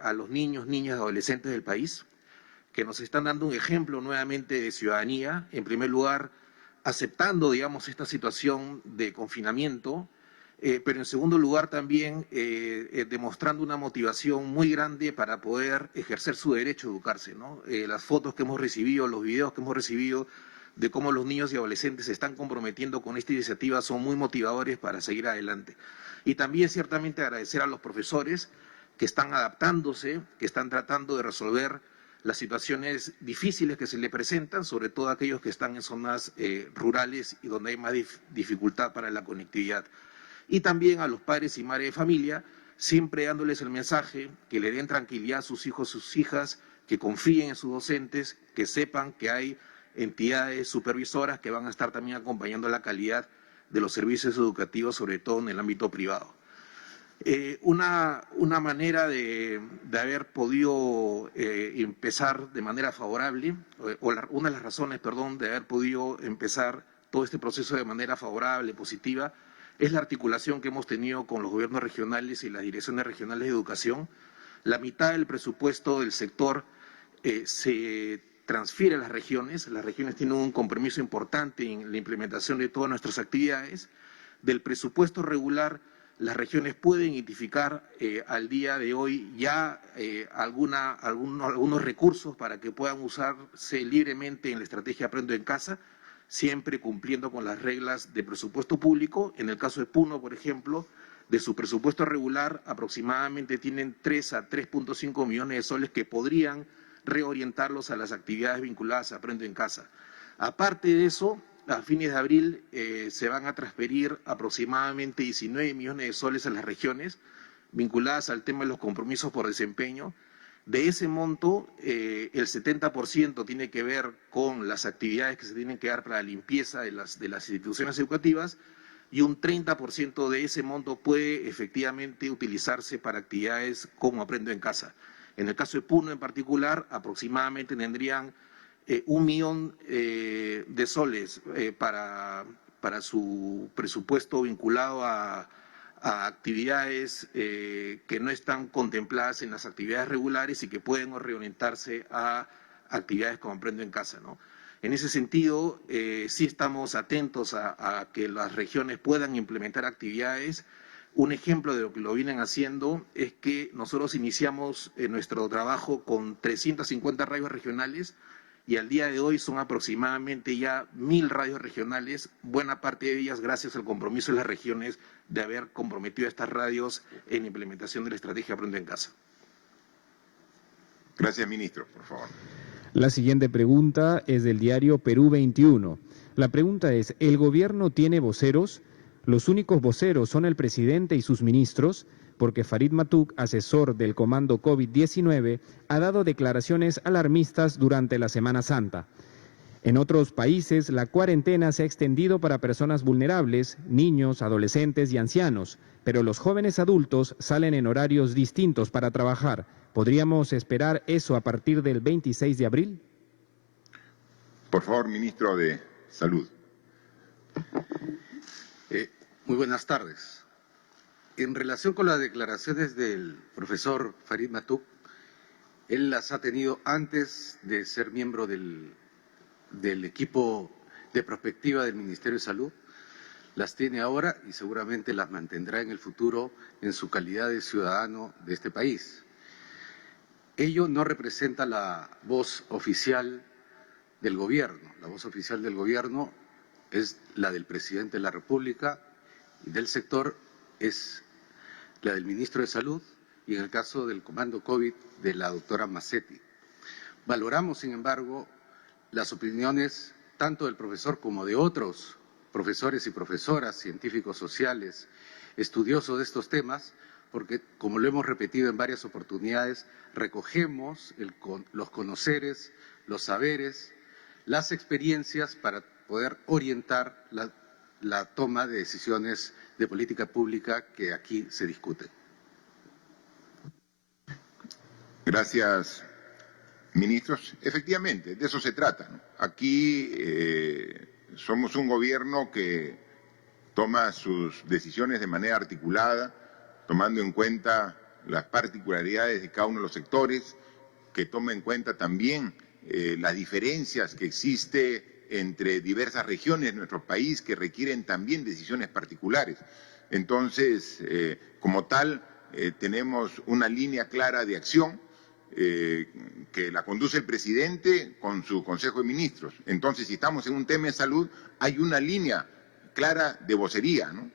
a los niños, niñas y adolescentes del país, que nos están dando un ejemplo nuevamente de ciudadanía, en primer lugar, aceptando, digamos, esta situación de confinamiento, pero en segundo lugar también demostrando una motivación muy grande para poder ejercer su derecho a educarse, ¿no? Las fotos que hemos recibido, los videos que hemos recibido de cómo los niños y adolescentes se están comprometiendo con esta iniciativa son muy motivadores para seguir adelante. Y también ciertamente agradecer a los profesores que están adaptándose, que están tratando de resolver las situaciones difíciles que se le presentan, sobre todo aquellos que están en zonas rurales y donde hay más dificultad para la conectividad. Y también a los padres y madres de familia, siempre dándoles el mensaje que le den tranquilidad a sus hijos, sus hijas, que confíen en sus docentes, que sepan que hay entidades supervisoras que van a estar también acompañando la calidad de los servicios educativos, sobre todo en el ámbito privado. Una manera de haber podido empezar de manera favorable, una de las razones, perdón, de haber podido empezar todo este proceso de manera favorable, positiva, es la articulación que hemos tenido con los gobiernos regionales y las direcciones regionales de educación. La mitad del presupuesto del sector se transfiere a las regiones. Las regiones tienen un compromiso importante en la implementación de todas nuestras actividades. Del presupuesto regular, las regiones pueden identificar al día de hoy ya algunos recursos para que puedan usarse libremente en la estrategia Aprendo en Casa, siempre cumpliendo con las reglas de presupuesto público. En el caso de Puno, por ejemplo, de su presupuesto regular, aproximadamente tienen 3 a 3.5 millones de soles que podrían reorientarlos a las actividades vinculadas a Aprendo en Casa. Aparte de eso, a fines de abril se van a transferir aproximadamente 19 millones de soles a las regiones vinculadas al tema de los compromisos por desempeño. De ese monto, el 70% tiene que ver con las actividades que se tienen que dar para la limpieza de las instituciones educativas, y un 30% de ese monto puede efectivamente utilizarse para actividades como Aprendo en Casa. En el caso de Puno en particular, aproximadamente tendrían 1 millón de soles para su presupuesto vinculado a actividades que no están contempladas en las actividades regulares y que pueden reorientarse a actividades como Aprendo en Casa, ¿no? En ese sentido, sí estamos atentos a que las regiones puedan implementar actividades. Un ejemplo de lo que lo vienen haciendo es que nosotros iniciamos nuestro trabajo con 350 radios regionales y al día de hoy son aproximadamente ya 1000 radios regionales, buena parte de ellas gracias al compromiso de las regiones de haber comprometido a estas radios en la implementación de la estrategia Aprendo en Casa. Gracias, ministro, por favor. La siguiente pregunta es del diario Perú 21. La pregunta es, ¿el gobierno tiene voceros? Los únicos voceros son el presidente y sus ministros, porque Farid Matuk, asesor del Comando COVID-19, ha dado declaraciones alarmistas durante la Semana Santa. En otros países, la cuarentena se ha extendido para personas vulnerables, niños, adolescentes y ancianos, pero los jóvenes adultos salen en horarios distintos para trabajar. ¿Podríamos esperar eso a partir del 26 de abril? Por favor, ministro de Salud. Muy buenas tardes. En relación con las declaraciones del profesor Farid Matuk, él las ha tenido antes de ser miembro del equipo de prospectiva del Ministerio de Salud, las tiene ahora y seguramente las mantendrá en el futuro en su calidad de ciudadano de este país. Ello no representa la voz oficial del gobierno. La voz oficial del gobierno es la del presidente de la República y del sector es la del ministro de Salud y en el caso del comando COVID de la doctora Massetti. Valoramos, sin embargo, las opiniones tanto del profesor como de otros profesores y profesoras, científicos sociales, estudiosos de estos temas, porque, como lo hemos repetido en varias oportunidades, recogemos los conoceres, los saberes, las experiencias para poder orientar la toma de decisiones de política pública que aquí se discuten. Gracias, ministros. Efectivamente, de eso se trata, ¿no? Aquí somos un gobierno que toma sus decisiones de manera articulada, tomando en cuenta las particularidades de cada uno de los sectores, que toma en cuenta también las diferencias que existen entre diversas regiones de nuestro país que requieren también decisiones particulares. Entonces, como tal, tenemos una línea clara de acción que la conduce el presidente con su Consejo de Ministros. Entonces, si estamos en un tema de salud, hay una línea clara de vocería, ¿no?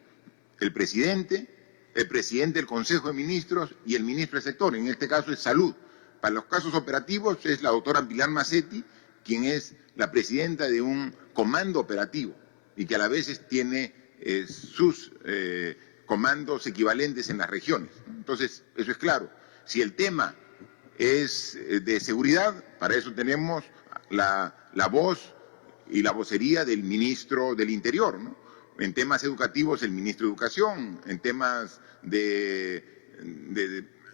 El presidente del Consejo de Ministros y el ministro del sector, en este caso es Salud. Para los casos operativos es la doctora Pilar Massetti, quien es la presidenta de un comando operativo y que a la vez tiene sus comandos equivalentes en las regiones. Entonces, eso es claro. Si el tema es de seguridad, para eso tenemos la voz y la vocería del ministro del Interior, ¿no? En temas educativos, el ministro de Educación, en temas de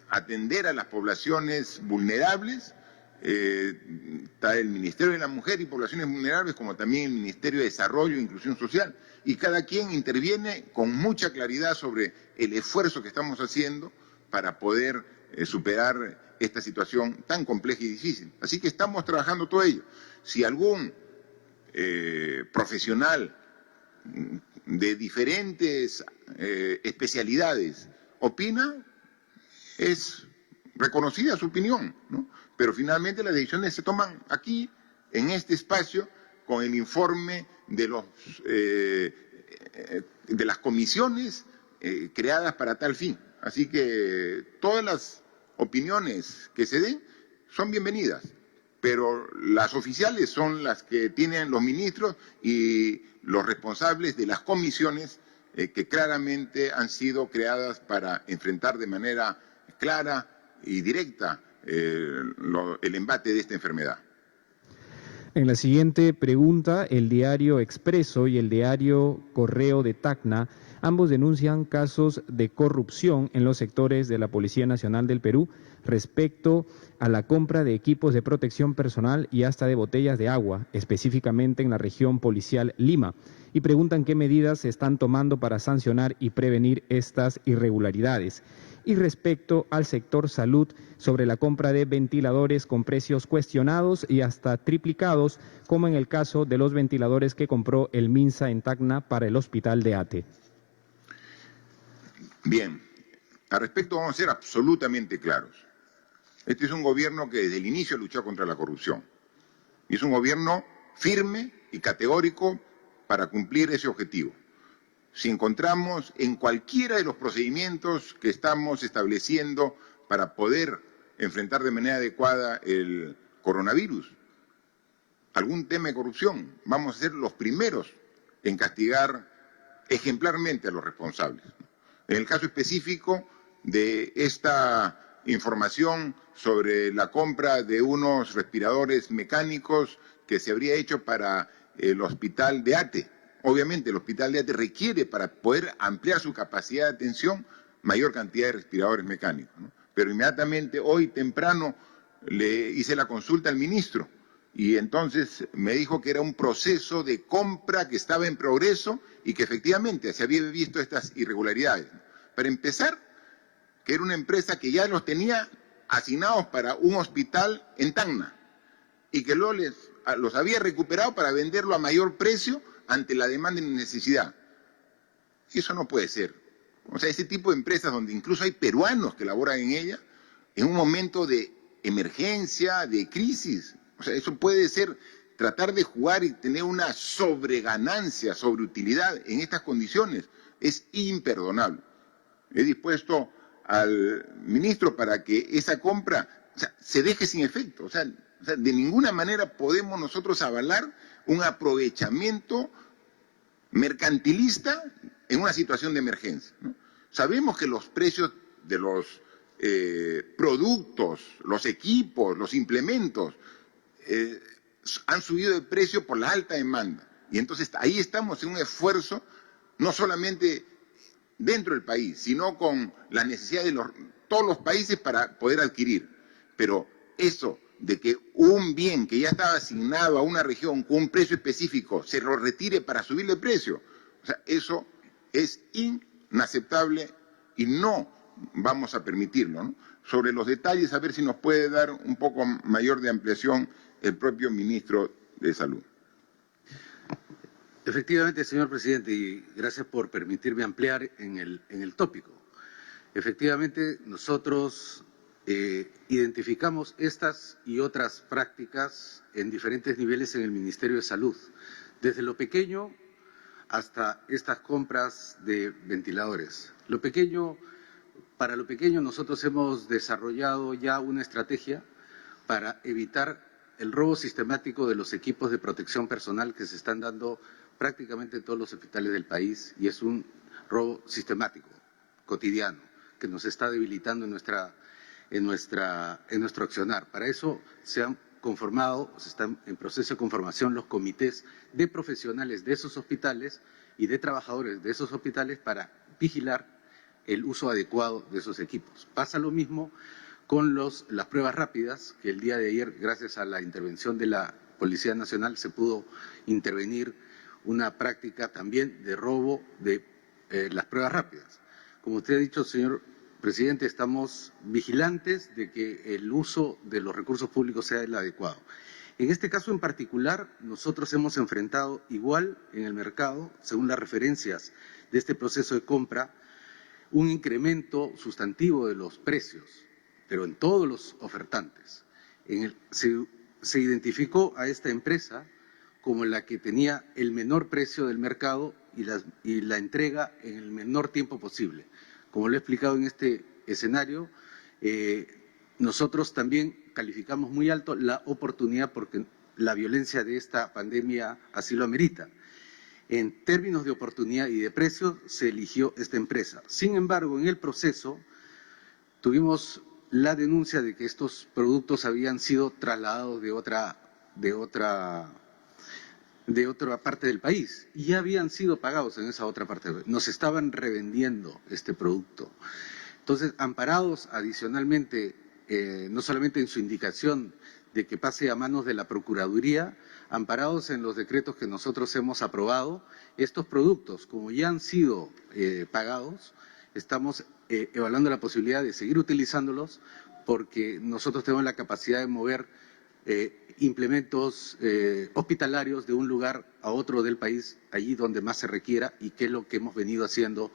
atender a las poblaciones vulnerables, está el Ministerio de la Mujer y Poblaciones Vulnerables, como también el Ministerio de Desarrollo e Inclusión Social, y cada quien interviene con mucha claridad sobre el esfuerzo que estamos haciendo para poder superar esta situación tan compleja y difícil. Así que estamos trabajando todo ello. Si algún profesional de diferentes especialidades opina, es reconocida su opinión, ¿no? Pero finalmente las decisiones se toman aquí, en este espacio, con el informe de las comisiones creadas para tal fin. Así que todas las opiniones que se den son bienvenidas, pero las oficiales son las que tienen los ministros y los responsables de las comisiones que claramente han sido creadas para enfrentar de manera clara y directa el embate de esta enfermedad. En la siguiente pregunta, el diario Expreso y el diario Correo de Tacna, ambos denuncian casos de corrupción en los sectores de la Policía Nacional del Perú respecto a la compra de equipos de protección personal y hasta de botellas de agua, específicamente en la región policial Lima, y preguntan qué medidas se están tomando para sancionar y prevenir estas irregularidades. Y respecto al sector salud, sobre la compra de ventiladores con precios cuestionados y hasta triplicados, como en el caso de los ventiladores que compró el MINSA en Tacna para el hospital de Ate. Bien, al respecto vamos a ser absolutamente claros. Este es un gobierno que desde el inicio luchó contra la corrupción. Y es un gobierno firme y categórico para cumplir ese objetivo. Si encontramos en cualquiera de los procedimientos que estamos estableciendo para poder enfrentar de manera adecuada el coronavirus algún tema de corrupción, vamos a ser los primeros en castigar ejemplarmente a los responsables. En el caso específico de esta información sobre la compra de unos respiradores mecánicos que se habría hecho para el hospital de Ate. Obviamente el hospital de Ate requiere, para poder ampliar su capacidad de atención, mayor cantidad de respiradores mecánicos, ¿no? Pero inmediatamente, hoy temprano, le hice la consulta al ministro y entonces me dijo que era un proceso de compra que estaba en progreso y que efectivamente se había visto estas irregularidades. Para empezar, que era una empresa que ya los tenía asignados para un hospital en Tacna y que luego los había recuperado para venderlo a mayor precio ante la demanda y necesidad. Eso no puede ser. O sea, ese tipo de empresas donde incluso hay peruanos que laboran en ella, en un momento de emergencia, de crisis. O sea, eso puede ser tratar de jugar y tener una sobreganancia, sobreutilidad en estas condiciones. Es imperdonable. He dispuesto al ministro para que esa compra, o sea, se deje sin efecto. O sea, de ninguna manera podemos nosotros avalar un aprovechamiento mercantilista en una situación de emergencia, ¿no? Sabemos que los precios de los productos, los equipos, los implementos han subido de precio por la alta demanda. Y entonces ahí estamos en un esfuerzo no solamente dentro del país, sino con las necesidades de todos los países para poder adquirir. Pero eso de que un bien que ya estaba asignado a una región con un precio específico se lo retire para subirle el precio, o sea, eso es inaceptable y no vamos a permitirlo, ¿no? Sobre los detalles, a ver si nos puede dar un poco mayor de ampliación el propio ministro de Salud. Efectivamente, señor presidente, y gracias por permitirme ampliar en el tópico. Efectivamente, nosotros identificamos estas y otras prácticas en diferentes niveles en el Ministerio de Salud, desde lo pequeño hasta estas compras de ventiladores. Para lo pequeño nosotros hemos desarrollado ya una estrategia para evitar el robo sistemático de los equipos de protección personal que se están dando prácticamente en todos los hospitales del país, y es un robo sistemático, cotidiano, que nos está debilitando en nuestro accionar. Para eso se han conformado, se están en proceso de conformación los comités de profesionales de esos hospitales y de trabajadores de esos hospitales para vigilar el uso adecuado de esos equipos. Pasa lo mismo con las pruebas rápidas, que el día de ayer, gracias a la intervención de la Policía Nacional, se pudo intervenir una práctica también de robo de las pruebas rápidas. Como usted ha dicho, señor presidente, estamos vigilantes de que el uso de los recursos públicos sea el adecuado. En este caso en particular, nosotros hemos enfrentado igual en el mercado, según las referencias de este proceso de compra, un incremento sustantivo de los precios, pero en todos los ofertantes. Se identificó a esta empresa como la que tenía el menor precio del mercado y la entrega en el menor tiempo posible. Como lo he explicado en este escenario, nosotros también calificamos muy alto la oportunidad porque la violencia de esta pandemia así lo amerita. En términos de oportunidad y de precio, se eligió esta empresa. Sin embargo, en el proceso tuvimos la denuncia de que estos productos habían sido trasladados de otra parte del país y ya habían sido pagados en esa otra parte del país. Nos estaban revendiendo este producto. Entonces, amparados adicionalmente, no solamente en su indicación de que pase a manos de la Procuraduría, amparados en los decretos que nosotros hemos aprobado, estos productos, como ya han sido pagados, estamos evaluando la posibilidad de seguir utilizándolos porque nosotros tenemos la capacidad de mover implementos hospitalarios de un lugar a otro del país, allí donde más se requiera, y que es lo que hemos venido haciendo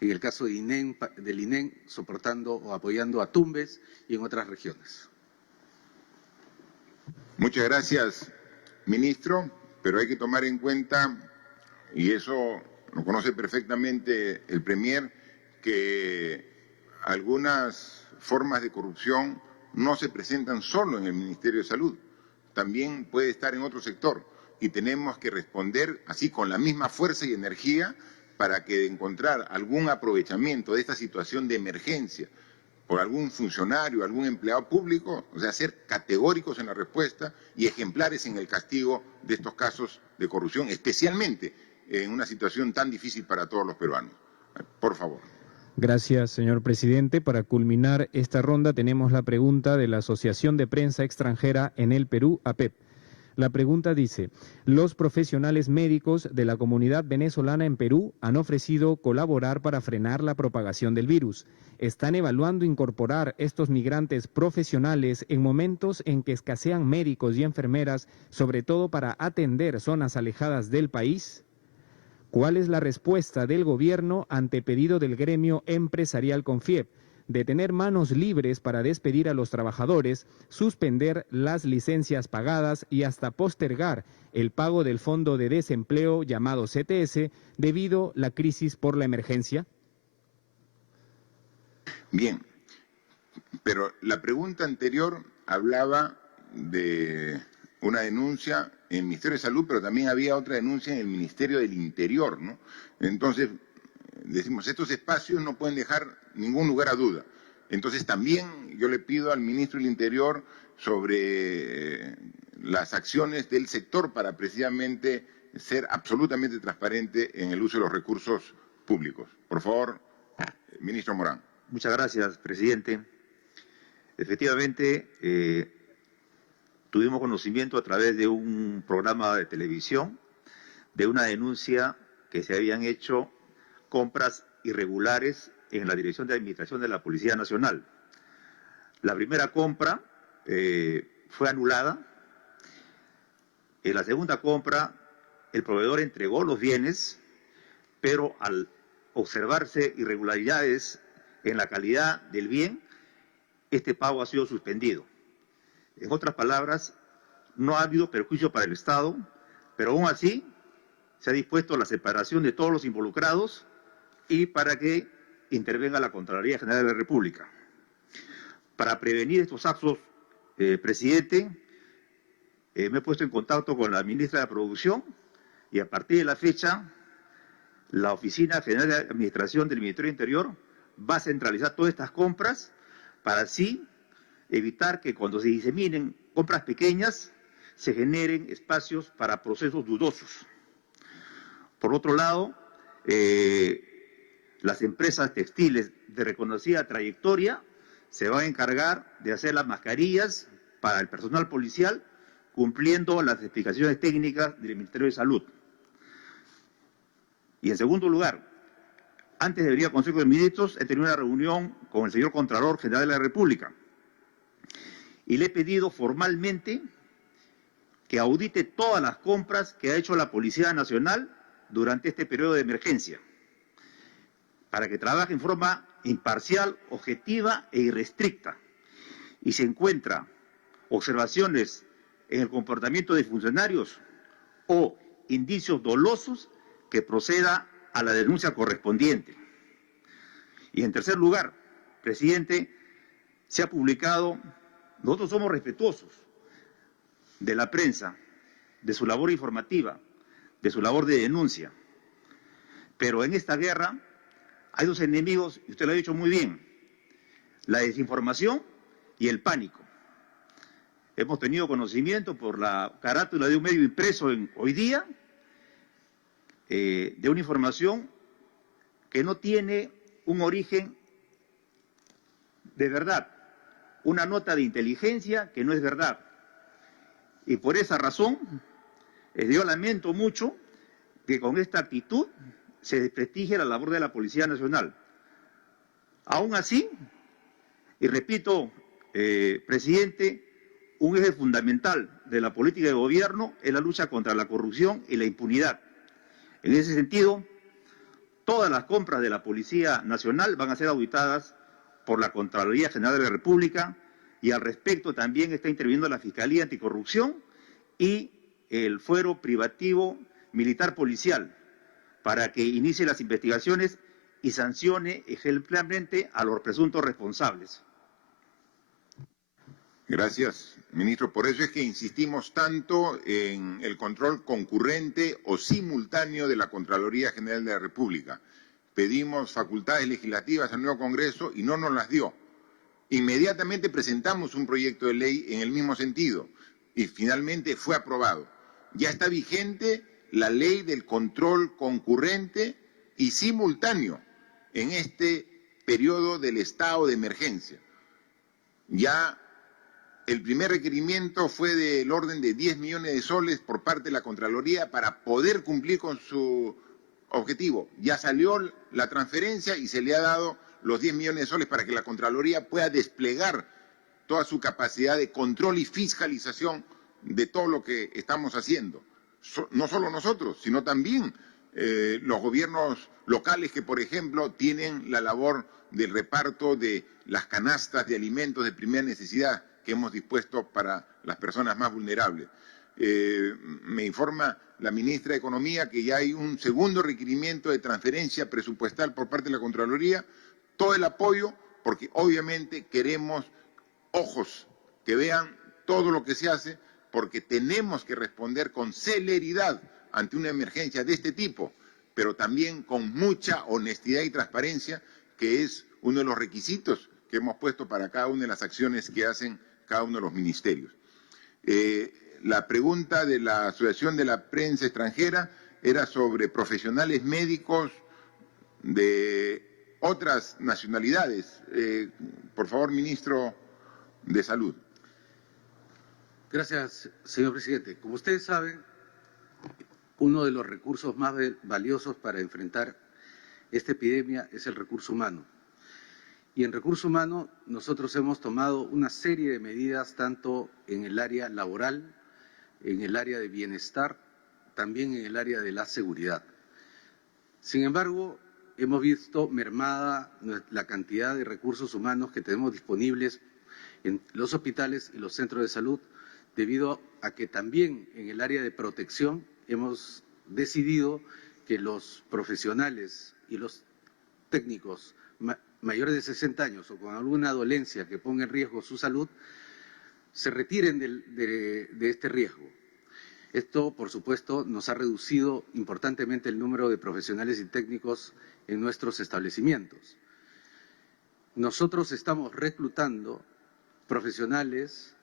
en el caso del INEN, soportando o apoyando a Tumbes y en otras regiones. Muchas gracias, ministro, pero hay que tomar en cuenta, y eso lo conoce perfectamente el Premier, que algunas formas de corrupción no se presentan solo en el Ministerio de Salud, también puede estar en otro sector, y tenemos que responder así con la misma fuerza y energía para que de encontrar algún aprovechamiento de esta situación de emergencia por algún funcionario, algún empleado público, o sea, ser categóricos en la respuesta y ejemplares en el castigo de estos casos de corrupción, especialmente en una situación tan difícil para todos los peruanos. Por favor. Gracias, señor presidente. Para culminar esta ronda tenemos la pregunta de la Asociación de Prensa Extranjera en el Perú, APEP. La pregunta dice: los profesionales médicos de la comunidad venezolana en Perú han ofrecido colaborar para frenar la propagación del virus. ¿Están evaluando incorporar estos migrantes profesionales en momentos en que escasean médicos y enfermeras, sobre todo para atender zonas alejadas del país? ¿Cuál es la respuesta del gobierno ante pedido del gremio empresarial CONFIEP de tener manos libres para despedir a los trabajadores, suspender las licencias pagadas y hasta postergar el pago del fondo de desempleo llamado CTS debido a la crisis por la emergencia? Bien, pero la pregunta anterior hablaba de una denuncia en el Ministerio de Salud, pero también había otra denuncia en el Ministerio del Interior, ¿no? Entonces, decimos, estos espacios no pueden dejar ningún lugar a duda. Entonces, también yo le pido al Ministro del Interior sobre las acciones del sector para precisamente ser absolutamente transparente en el uso de los recursos públicos. Por favor, Ministro Morán. Muchas gracias, presidente. Efectivamente, tuvimos conocimiento a través de un programa de televisión de una denuncia que se habían hecho compras irregulares en la Dirección de Administración de la Policía Nacional. La primera compra fue anulada. En la segunda compra, el proveedor entregó los bienes, pero al observarse irregularidades en la calidad del bien, este pago ha sido suspendido. En otras palabras, no ha habido perjuicio para el Estado, pero aún así se ha dispuesto la separación de todos los involucrados y para que intervenga la Contraloría General de la República. Para prevenir estos actos, presidente, me he puesto en contacto con la ministra de Producción y a partir de la fecha, la Oficina General de Administración del Ministerio del Interior va a centralizar todas estas compras para así evitar que cuando se diseminen compras pequeñas se generen espacios para procesos dudosos. Por otro lado, las empresas textiles de reconocida trayectoria se van a encargar de hacer las mascarillas para el personal policial cumpliendo las explicaciones técnicas del Ministerio de Salud. Y en segundo lugar, antes de venir al Consejo de Ministros, he tenido una reunión con el señor Contralor General de la República y le he pedido formalmente que audite todas las compras que ha hecho la Policía Nacional durante este periodo de emergencia, para que trabaje en forma imparcial, objetiva e irrestricta. Y si encuentra observaciones en el comportamiento de funcionarios o indicios dolosos, que proceda a la denuncia correspondiente. Y en tercer lugar, presidente, se ha publicado, nosotros somos respetuosos de la prensa, de su labor informativa, de su labor de denuncia, pero en esta guerra hay dos enemigos, y usted lo ha dicho muy bien, la desinformación y el pánico. Hemos tenido conocimiento por la carátula de un medio impreso hoy día, de una información que no tiene un origen de verdad, una nota de inteligencia que no es verdad. Y por esa razón, yo lamento mucho que con esta actitud se desprestigie la labor de la Policía Nacional. Aún así, y repito, presidente, un eje fundamental de la política de gobierno es la lucha contra la corrupción y la impunidad. En ese sentido, todas las compras de la Policía Nacional van a ser auditadas por la Contraloría General de la República, y al respecto también está interviniendo la Fiscalía Anticorrupción y el Fuero Privativo Militar Policial para que inicie las investigaciones y sancione ejemplarmente a los presuntos responsables. Gracias, ministro. Por eso es que insistimos tanto en el control concurrente o simultáneo de la Contraloría General de la República. Pedimos facultades legislativas al nuevo Congreso y no nos las dio. Inmediatamente presentamos un proyecto de ley en el mismo sentido y finalmente fue aprobado. Ya está vigente la ley del control concurrente y simultáneo en este periodo del estado de emergencia. Ya el primer requerimiento fue del orden de 10 millones de soles por parte de la Contraloría para poder cumplir con su objetivo. Ya salió la transferencia y se le ha dado los 10 millones de soles para que la Contraloría pueda desplegar toda su capacidad de control y fiscalización de todo lo que estamos haciendo. No solo nosotros, sino también los gobiernos locales que, por ejemplo, tienen la labor del reparto de las canastas de alimentos de primera necesidad que hemos dispuesto para las personas más vulnerables. Me informa la ministra de Economía que ya hay un segundo requerimiento de transferencia presupuestal por parte de la Contraloría. Todo el apoyo, porque obviamente queremos ojos que vean todo lo que se hace, porque tenemos que responder con celeridad ante una emergencia de este tipo, pero también con mucha honestidad y transparencia, que es uno de los requisitos que hemos puesto para cada una de las acciones que hacen cada uno de los ministerios. La pregunta de la Asociación de la Prensa Extranjera era sobre profesionales médicos de otras nacionalidades. Por favor, ministro de Salud. Gracias, señor presidente. Como ustedes saben, uno de los recursos más valiosos para enfrentar esta epidemia es el recurso humano. Y en recurso humano nosotros hemos tomado una serie de medidas tanto en el área laboral, en el área de bienestar, también en el área de la seguridad. Sin embargo, hemos visto mermada la cantidad de recursos humanos que tenemos disponibles en los hospitales y los centros de salud, debido a que también en el área de protección hemos decidido que los profesionales y los técnicos mayores de 60 años o con alguna dolencia que ponga en riesgo su salud, se retiren de este riesgo. Esto, por supuesto, nos ha reducido importantemente el número de profesionales y técnicos en nuestros establecimientos. Nosotros estamos reclutando profesionales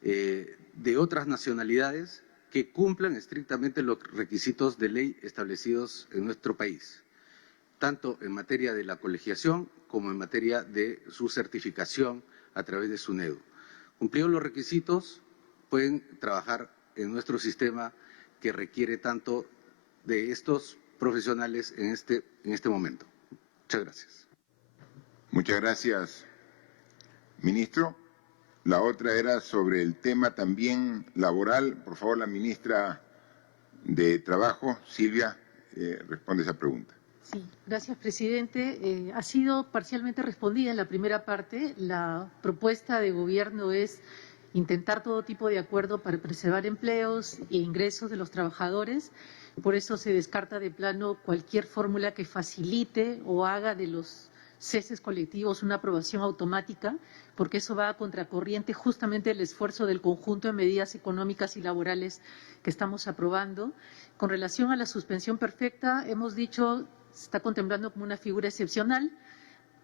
de otras nacionalidades que cumplan estrictamente los requisitos de ley establecidos en nuestro país, tanto en materia de la colegiación como en materia de su certificación a través de SUNEDU. Cumplidos los requisitos, pueden trabajar en nuestro sistema que requiere tanto de estos profesionales en este momento. Muchas gracias. Muchas gracias, ministro. La otra era sobre el tema también laboral. Por favor, la ministra de Trabajo, Silvia, responde esa pregunta. Sí, gracias, presidente. Ha sido parcialmente respondida en la primera parte. La propuesta de gobierno es intentar todo tipo de acuerdo para preservar empleos e ingresos de los trabajadores. Por eso se descarta de plano cualquier fórmula que facilite o haga de los ceses colectivos una aprobación automática, porque eso va a contracorriente justamente el esfuerzo del conjunto de medidas económicas y laborales que estamos aprobando. Con relación a la suspensión perfecta, hemos dicho, se está contemplando como una figura excepcional,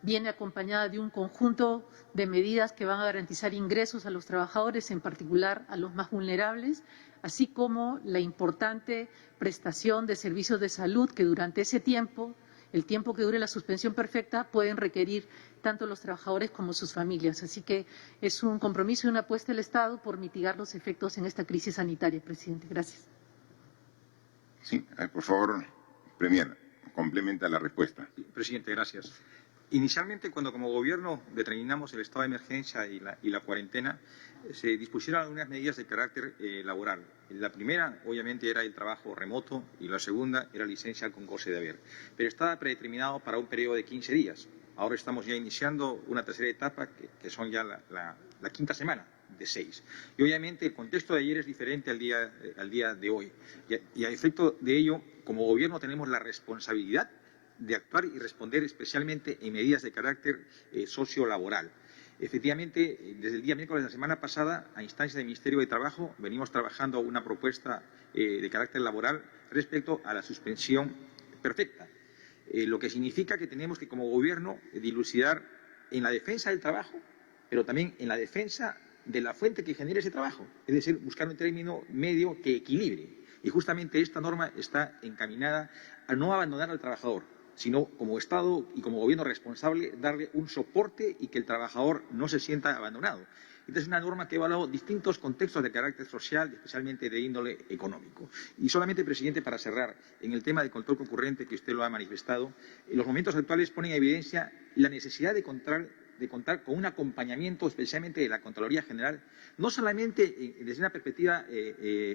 viene acompañada de un conjunto de medidas que van a garantizar ingresos a los trabajadores, en particular a los más vulnerables, así como la importante prestación de servicios de salud que durante ese tiempo, el tiempo que dure la suspensión perfecta, pueden requerir tanto los trabajadores como sus familias. Así que es un compromiso y una apuesta del Estado por mitigar los efectos en esta crisis sanitaria, presidente. Gracias. Sí, por favor, Premier, complementa la respuesta. Sí, presidente, gracias. Inicialmente, cuando como gobierno determinamos el estado de emergencia y la cuarentena, se dispusieron algunas medidas de carácter laboral. La primera, obviamente, era el trabajo remoto y la segunda era licencia con goce de haber. Pero estaba predeterminado para un periodo de 15 días. Ahora estamos ya iniciando una tercera etapa, que son ya la quinta semana de 6. Y obviamente el contexto de ayer es diferente al día de hoy. Y a efecto de ello, como gobierno tenemos la responsabilidad de actuar y responder especialmente en medidas de carácter sociolaboral. Efectivamente, desde el día miércoles de la semana pasada, a instancia del Ministerio de Trabajo, venimos trabajando una propuesta de carácter laboral respecto a la suspensión perfecta, lo que significa que tenemos que, como gobierno, dilucidar en la defensa del trabajo, pero también en la defensa de la fuente que genera ese trabajo, es decir, buscar un término medio que equilibre. Y justamente esta norma está encaminada a no abandonar al trabajador, sino como Estado y como gobierno responsable darle un soporte y que el trabajador no se sienta abandonado. Esta es una norma que ha evaluado distintos contextos de carácter social, especialmente de índole económico. Y solamente, presidente, para cerrar, en el tema del control concurrente que usted lo ha manifestado, los momentos actuales ponen en evidencia la necesidad de contar con un acompañamiento, especialmente de la Contraloría General, no solamente desde una perspectiva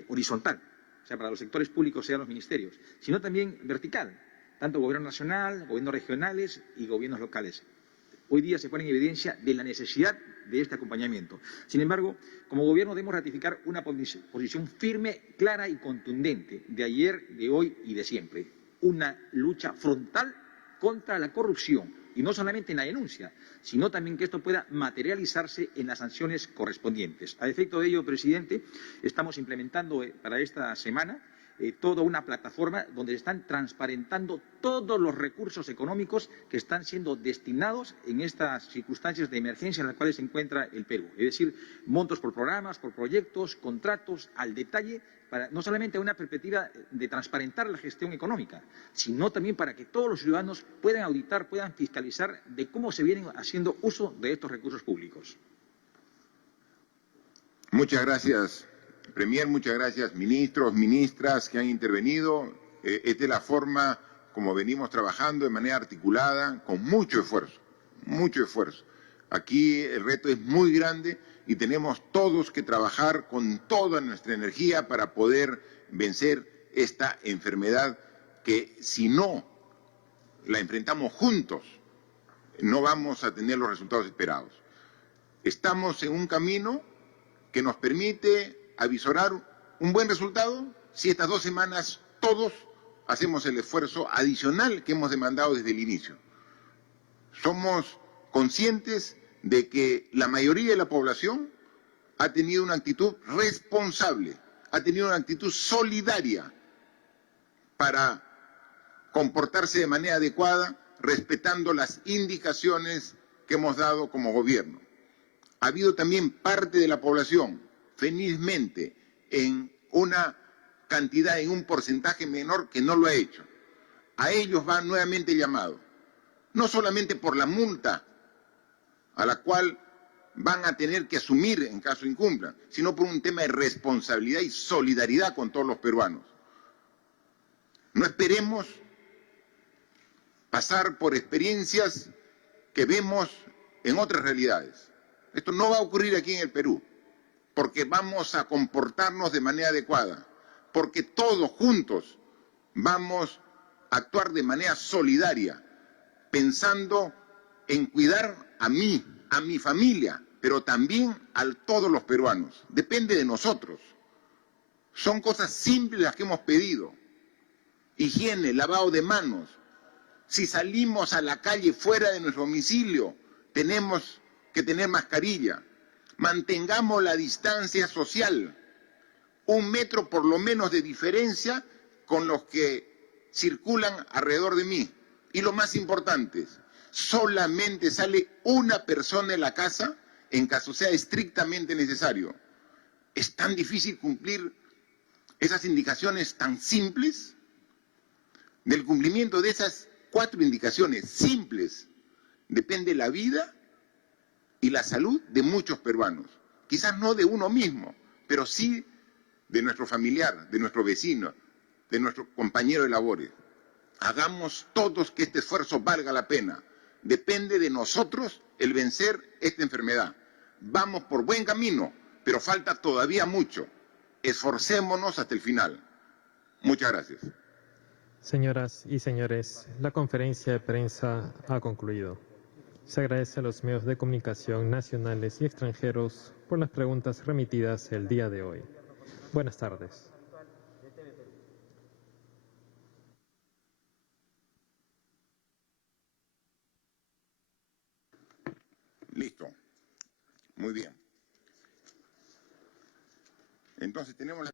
horizontal, o sea, para los sectores públicos, sean los ministerios, sino también vertical, tanto gobierno nacional, gobiernos regionales y gobiernos locales. Hoy día se pone en evidencia de la necesidad de este acompañamiento. Sin embargo, como gobierno debemos ratificar una posición firme, clara y contundente de ayer, de hoy y de siempre. Una lucha frontal contra la corrupción, y no solamente en la denuncia, sino también que esto pueda materializarse en las sanciones correspondientes. A efecto de ello, presidente, estamos implementando para esta semana toda una plataforma donde se están transparentando todos los recursos económicos que están siendo destinados en estas circunstancias de emergencia en las cuales se encuentra el Perú. Es decir, montos por programas, por proyectos, contratos, al detalle, para no solamente una perspectiva de transparentar la gestión económica, sino también para que todos los ciudadanos puedan auditar, puedan fiscalizar de cómo se vienen haciendo uso de estos recursos públicos. Muchas gracias, Premier, muchas gracias, ministros, ministras que han intervenido. Esta es la forma como venimos trabajando de manera articulada, con mucho esfuerzo, mucho esfuerzo. Aquí el reto es muy grande y tenemos todos que trabajar con toda nuestra energía para poder vencer esta enfermedad que, si no la enfrentamos juntos, no vamos a tener los resultados esperados. Estamos en un camino que nos permite avisorar un buen resultado si estas 2 semanas todos hacemos el esfuerzo adicional que hemos demandado desde el inicio. Somos conscientes de que la mayoría de la población ha tenido una actitud responsable, ha tenido una actitud solidaria para comportarse de manera adecuada, respetando las indicaciones que hemos dado como gobierno. Ha habido también parte de la población, felizmente, en una cantidad, en un porcentaje menor que no lo ha hecho. A ellos va nuevamente el llamado, no solamente por la multa a la cual van a tener que asumir en caso incumplan, sino por un tema de responsabilidad y solidaridad con todos los peruanos. No esperemos pasar por experiencias que vemos en otras realidades. Esto no va a ocurrir aquí en el Perú, porque vamos a comportarnos de manera adecuada, porque todos juntos vamos a actuar de manera solidaria, pensando en cuidar a mí, a mi familia, pero también a todos los peruanos. Depende de nosotros. Son cosas simples las que hemos pedido. Higiene, lavado de manos. Si salimos a la calle fuera de nuestro domicilio, tenemos que tener mascarilla. Mantengamos la distancia social. 1 metro por lo menos de diferencia con los que circulan alrededor de mí. Y lo más importante, solamente sale una persona de la casa en caso sea estrictamente necesario. ¿Es tan difícil cumplir esas indicaciones tan simples? Del cumplimiento de esas 4 indicaciones simples depende la vida y la salud de muchos peruanos. Quizás no de uno mismo, pero sí de nuestro familiar, de nuestro vecino, de nuestro compañero de labores. Hagamos todos que este esfuerzo valga la pena. Depende de nosotros el vencer esta enfermedad. Vamos por buen camino, pero falta todavía mucho. Esforcémonos hasta el final. Muchas gracias. Señoras y señores, la conferencia de prensa ha concluido. Se agradece a los medios de comunicación nacionales y extranjeros por las preguntas remitidas el día de hoy. Buenas tardes. Listo. Muy bien. Entonces tenemos la